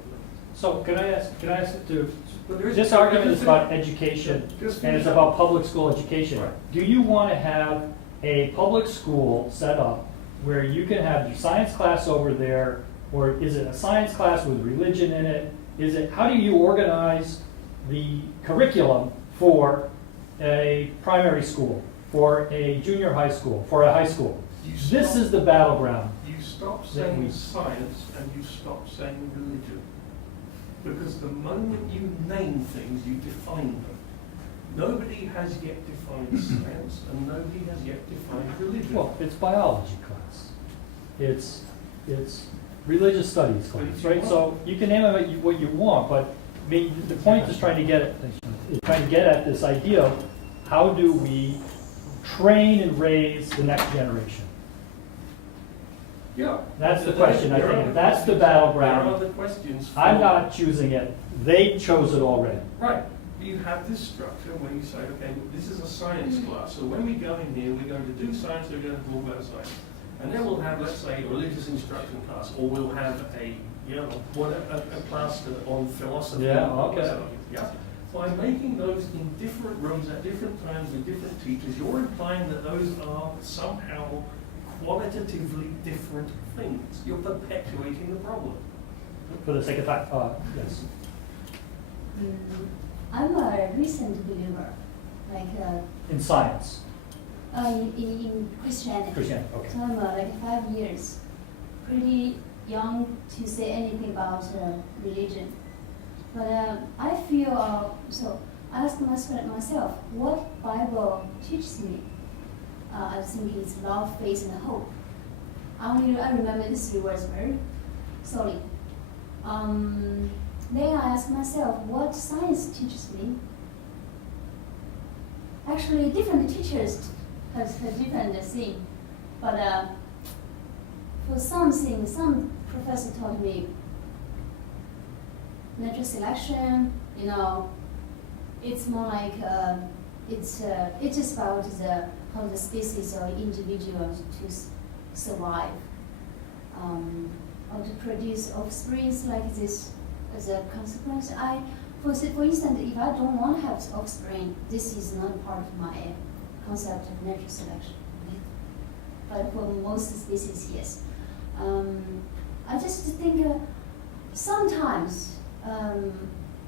So can I ask But there is- this argument is about education and it's about public school education. Right. Do you want to have a public school set up where you can have your science class over there, or is it a science class with religion in it? How do you organize the curriculum for a primary school, for a junior high school, for a high school? This is the battleground. You stop saying science and you stop saying religion. Because the moment you name things, you define them. Nobody has yet defined science and nobody has yet defined religion. Well, it's biology class. It's religious studies class, right? So you can name it what you want, but the point is trying to get at this idea of how do we train and raise the next generation. Yeah. That's the question, I There think. are That's the questions. There are battleground. other questions. I'm not choosing it. They chose it already. Right. You have this structure where you say, okay, this is a science class. So when we go in here, we're going to do science, we're going to talk about science. And then we'll have, let's say, a religious instruction class, or we'll have a class on philosophy. Yeah, okay. Yeah. By making those in different rooms at different times with different teachers, you're implying that those are somehow qualitatively different things. You're perpetuating the problem. For the sake of time, yes. I'm a recent believer, like In science. in Christianity. Christianity, okay. So I'm like 5 years, pretty young to say anything about religion. But I feel, so I ask myself, what Bible teaches me? I think it's love, faith, and hope. I remember these 3 words very solid. Then I ask myself, what science teaches me? Actually, different teachers have a different thing. But for something, some professor taught me natural selection, it's more like it's about how the species or individual to survive, or to produce offspring like this as a consequence. For instance, if I don't want to have offspring, this is not part of my concept of natural selection. But for most species, yes. I just think sometimes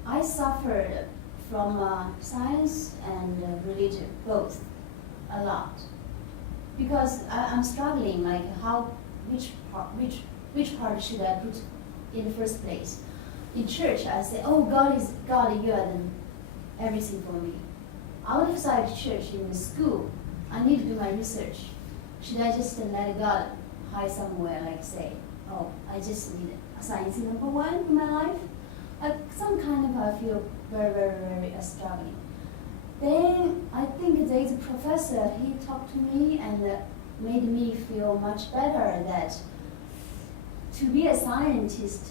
I suffered from science and religion, both, a lot. Because I'm struggling, like which part should I put in the first place? In church, I say, oh, God is God, you are everything for me. Outside church, in the school, I need to do my research. Should I just let God hide somewhere, like say, oh, I just need science number one in my life? Some kind of, I feel very, very, very struggling. Then I think there is a professor, he talked to me and made me feel much better that to be a scientist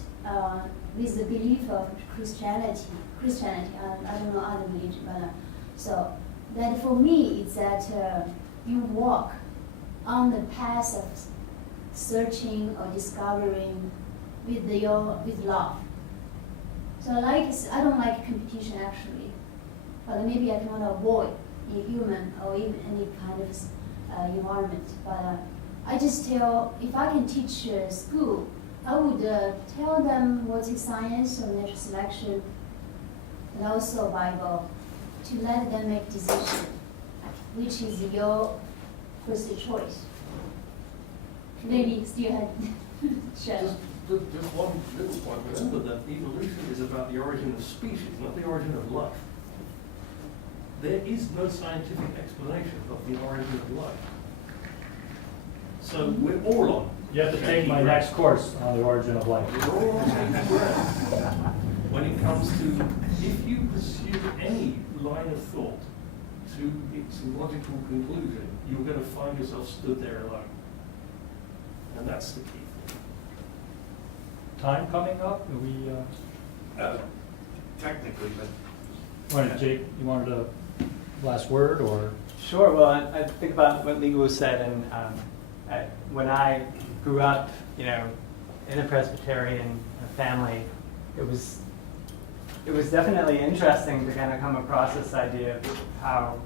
with the belief of Christianity, I don't know other religion, but so that for me it's that you walk on the path of searching or discovering with love. So I don't like competition actually, but maybe I cannot avoid in human or even any kind of environment. But I just tell, if I can teach school, I would tell them what is science or natural selection, and also Bible, to let them make decision, which is your first choice. Maybe still had share. Just one little point. Remember that evolution is about the origin of species, not the origin of life. There is no scientific explanation of the origin of life. So we're all on. You have to take my next course on the origin of life. We're all on shaky ground. When it comes to, if you pursue any line of thought to its logical conclusion, you're going to find yourself stood there alone. And that's the key. Time coming up? Are we, Technically, but all right, Jake, you wanted a last word or? Sure. Well, I think about what Ligu said, and when I grew up, in a Presbyterian family, it was definitely interesting to kind of come across this idea of how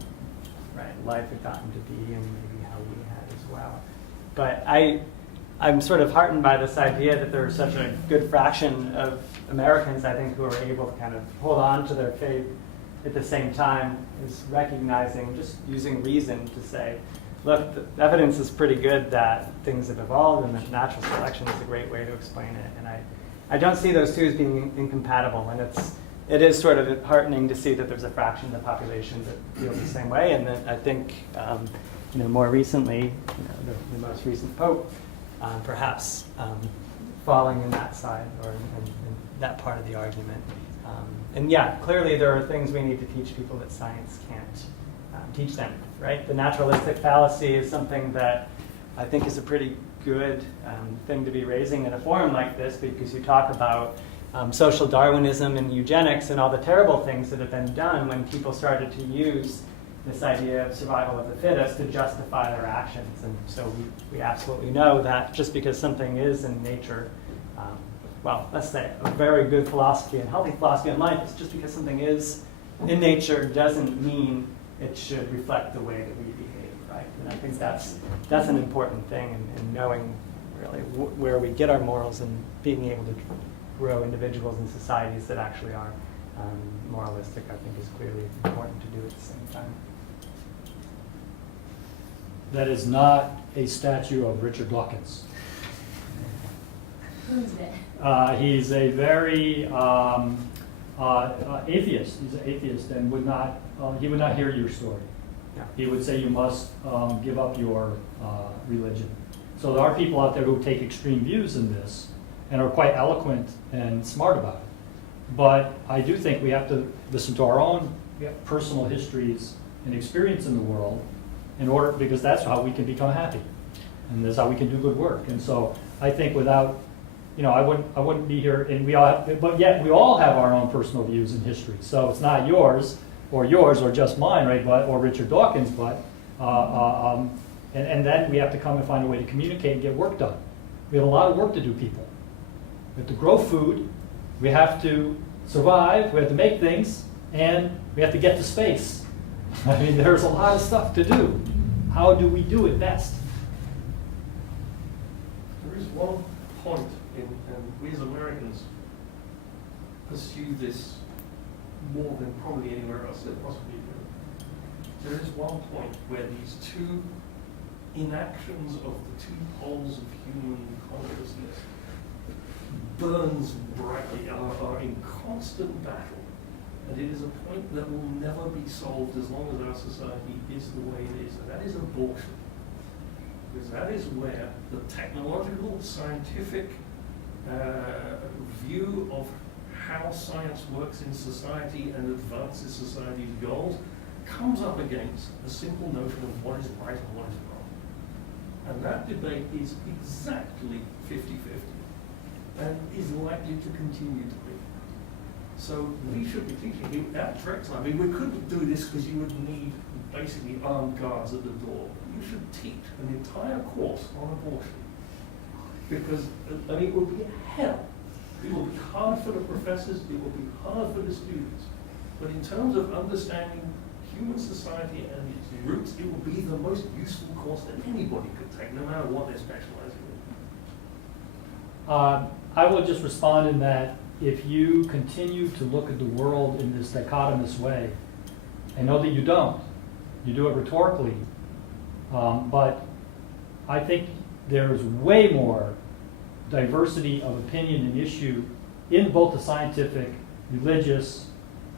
life had gotten to be, and maybe how we had as well. But I'm sort of heartened by this idea that there was such a good fraction of Americans, I think, who are able to kind of hold on to their faith at the same time as recognizing, just using reason to say, look, the evidence is pretty good that things have evolved and that natural selection is a great way to explain it. And I don't see those two as being incompatible. And it is sort of heartening to see that there's a fraction of the population that feels the same way. And that I think, more recently, the most recent Pope, perhaps falling in that side or in that part of the argument. And yeah, clearly there are things we need to teach people that science can't teach them, right? The naturalistic fallacy is something that I think is a pretty good thing to be raising in a forum like this, because you talk about social Darwinism and eugenics and all the terrible things that have been done when people started to use this idea of survival of the fittest to justify their actions. And so we absolutely know that just because something is in nature, let's say a very good philosophy and healthy philosophy in life, is just because something is in nature doesn't mean it should reflect the way that we behave, right? And I think that's an important thing in knowing really where we get our morals and being able to grow individuals and societies that actually are moralistic, I think is clearly important to do at the same time. That is not a statue of Richard Dawkins. Who's that? He's a very atheist. He's an atheist and he would not hear your story. Yeah. He would say you must give up your religion. So there are people out there who take extreme views in this and are quite eloquent and smart about it. But I do think we have to listen to our own personal histories and experience in the world because that's how we can become happy. And that's how we can do good work. And so I think without, I wouldn't be here, and but yet we all have our own personal views in history. So it's not yours or just mine, right? Or Richard Dawkins, but and then we have to come and find a way to communicate and get work done. We have a lot of work to do, people. We have to grow food, we have to survive, we have to make things, and we have to get to space. I mean, there's a lot of stuff to do. How do we do it best? There is one point and we as Americans pursue this more than probably anywhere else they possibly do. There is one point where these two inactions of the two poles of human consciousness burns brightly, are in constant battle. And it is a point that will never be solved as long as our society is the way it is, and that is abortion. Because that is where the technological, scientific view of how science works in society and advances society's goals comes up against a simple notion of what is right and what is wrong. And that debate is exactly 50-50 and is likely to continue to be. So we should be teaching you at Drexel. I mean, we couldn't do this because you would need basically armed guards at the door. You should teach an entire course on abortion. Because, I mean, it would be hell. It will be hard for the professors, it will be hard for the students. But in terms of understanding human society and its roots, it will be the most useful course that anybody could take, no matter what they're specializing in. I will just respond in that if you continue to look at the world in this dichotomous way, I know that you don't. You do it rhetorically. But I think there's way more diversity of opinion and issue in both the scientific, religious,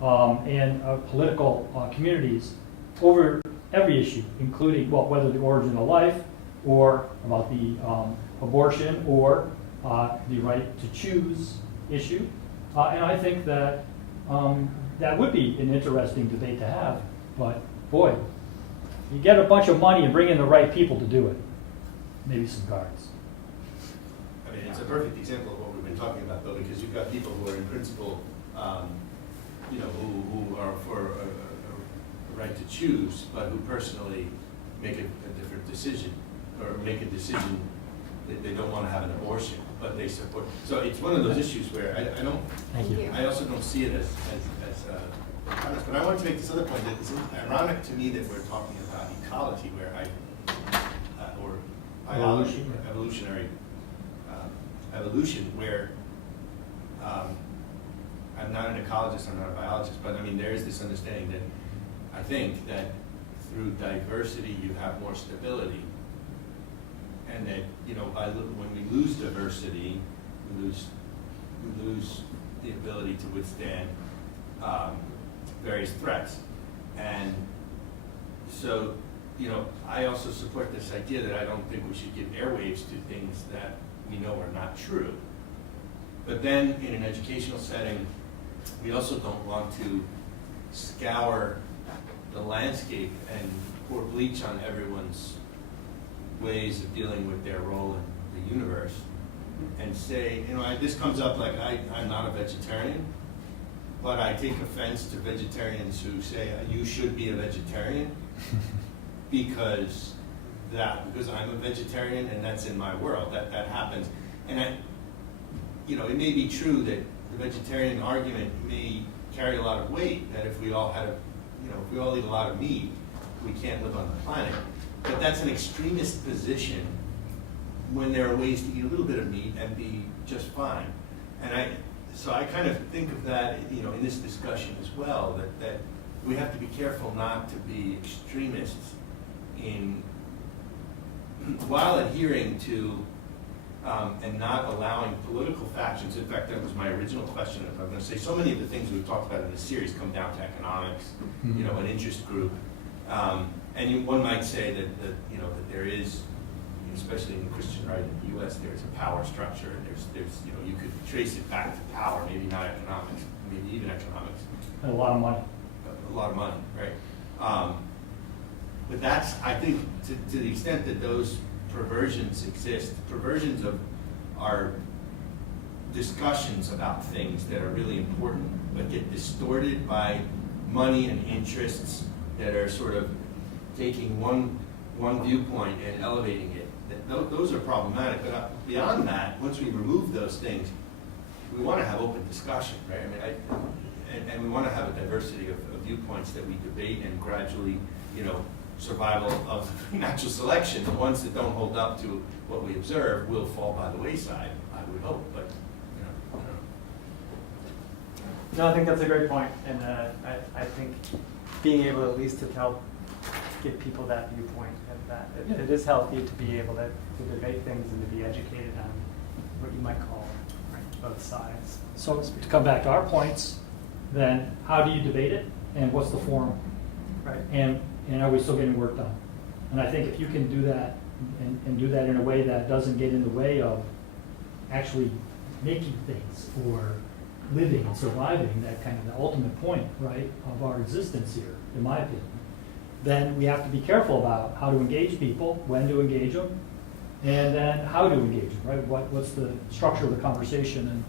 and political communities over every issue, including, well, whether the origin of life, or about the abortion, or the right to choose issue. And I think that that would be an interesting debate to have, but boy, you get a bunch of money and bring in the right people to do it. Maybe some guards. I mean, it's a perfect example of what we've been talking about, though, because you've got people who are in principle, you know, who are for a right to choose, but who personally make a different decision, or make a decision that they don't want to have an abortion, but they support. So it's one of those issues where I don't. Thank you. I also don't see it as honest. But I want to make this other point that it's ironic to me that we're talking about ecology, where or biology, or evolutionary evolution, where I'm not an ecologist, I'm not a biologist, but I mean there is this understanding that I think that through diversity you have more stability, and that when we lose diversity, we lose the ability to withstand various threats. And so, I also support this idea that I don't think we should give airwaves to things that we know are not true. But then, in an educational setting, we also don't want to scour the landscape and pour bleach on everyone's ways of dealing with their role in the universe and say, this comes up like I'm not a vegetarian, but I take offense to vegetarians who say you should be a vegetarian because I'm a vegetarian and that's in my world. That happens. And it may be true that the vegetarian argument may carry a lot of weight, that if we all had if we all eat a lot of meat, we can't live on the planet. But that's an extremist position when there are ways to eat a little bit of meat and be just fine. And so I kind of think of that, in this discussion as well, that we have to be careful not to be extremists while adhering to and not allowing political factions. In fact, that was my original question. If I'm going to say, so many of the things we've talked about in this series come down to economics, an interest group. And one might say that there is, especially in the Christian right in the U.S., there's a power structure, and there's you could trace it back to power, maybe not economics, maybe even economics. And a lot of money. A lot of money, right? But that's, I think, to the extent that those perversions exist, perversions of our discussions about things that are really important, but get distorted by money and interests that are sort of taking one viewpoint and elevating it. Those are problematic. But beyond that, once we remove those things, we want to have open discussion, right? And we want to have a diversity of viewpoints that we debate, and gradually, survival of natural selection. The ones that don't hold up to what we observe will fall by the wayside, I would hope. But No, I think that's a great point, and I think being able at least to give people that viewpoint, and that it is healthy to be able to debate things and to be educated on what you might call both sides. So to come back to our points, then how do you debate it, and what's the forum, Right. and are we still getting work done? And I think if you can do that and do that in a way that doesn't get in the way of actually making things or living and surviving, that kind of the ultimate point, right, of our existence here, in my opinion, then we have to be careful about how to engage people, when to engage them, and then how to engage them, right? What's the structure of the conversation and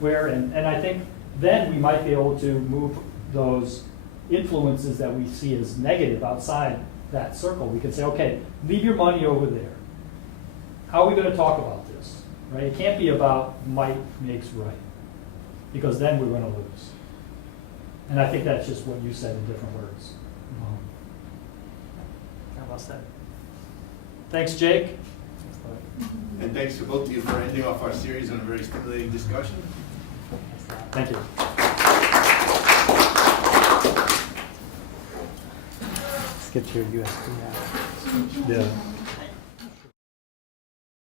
where, and I think then we might be able to move those influences that we see as negative outside that circle. We can say, okay, leave your money over there. How are we going to talk about this, right? It can't be about might makes right, because then we're going to lose. And I think that's just what you said in different words. Well said. Thanks, Jake. And thanks to both of you for ending off our series on a very stimulating discussion. Thank you. Let's get your USB out. Yeah.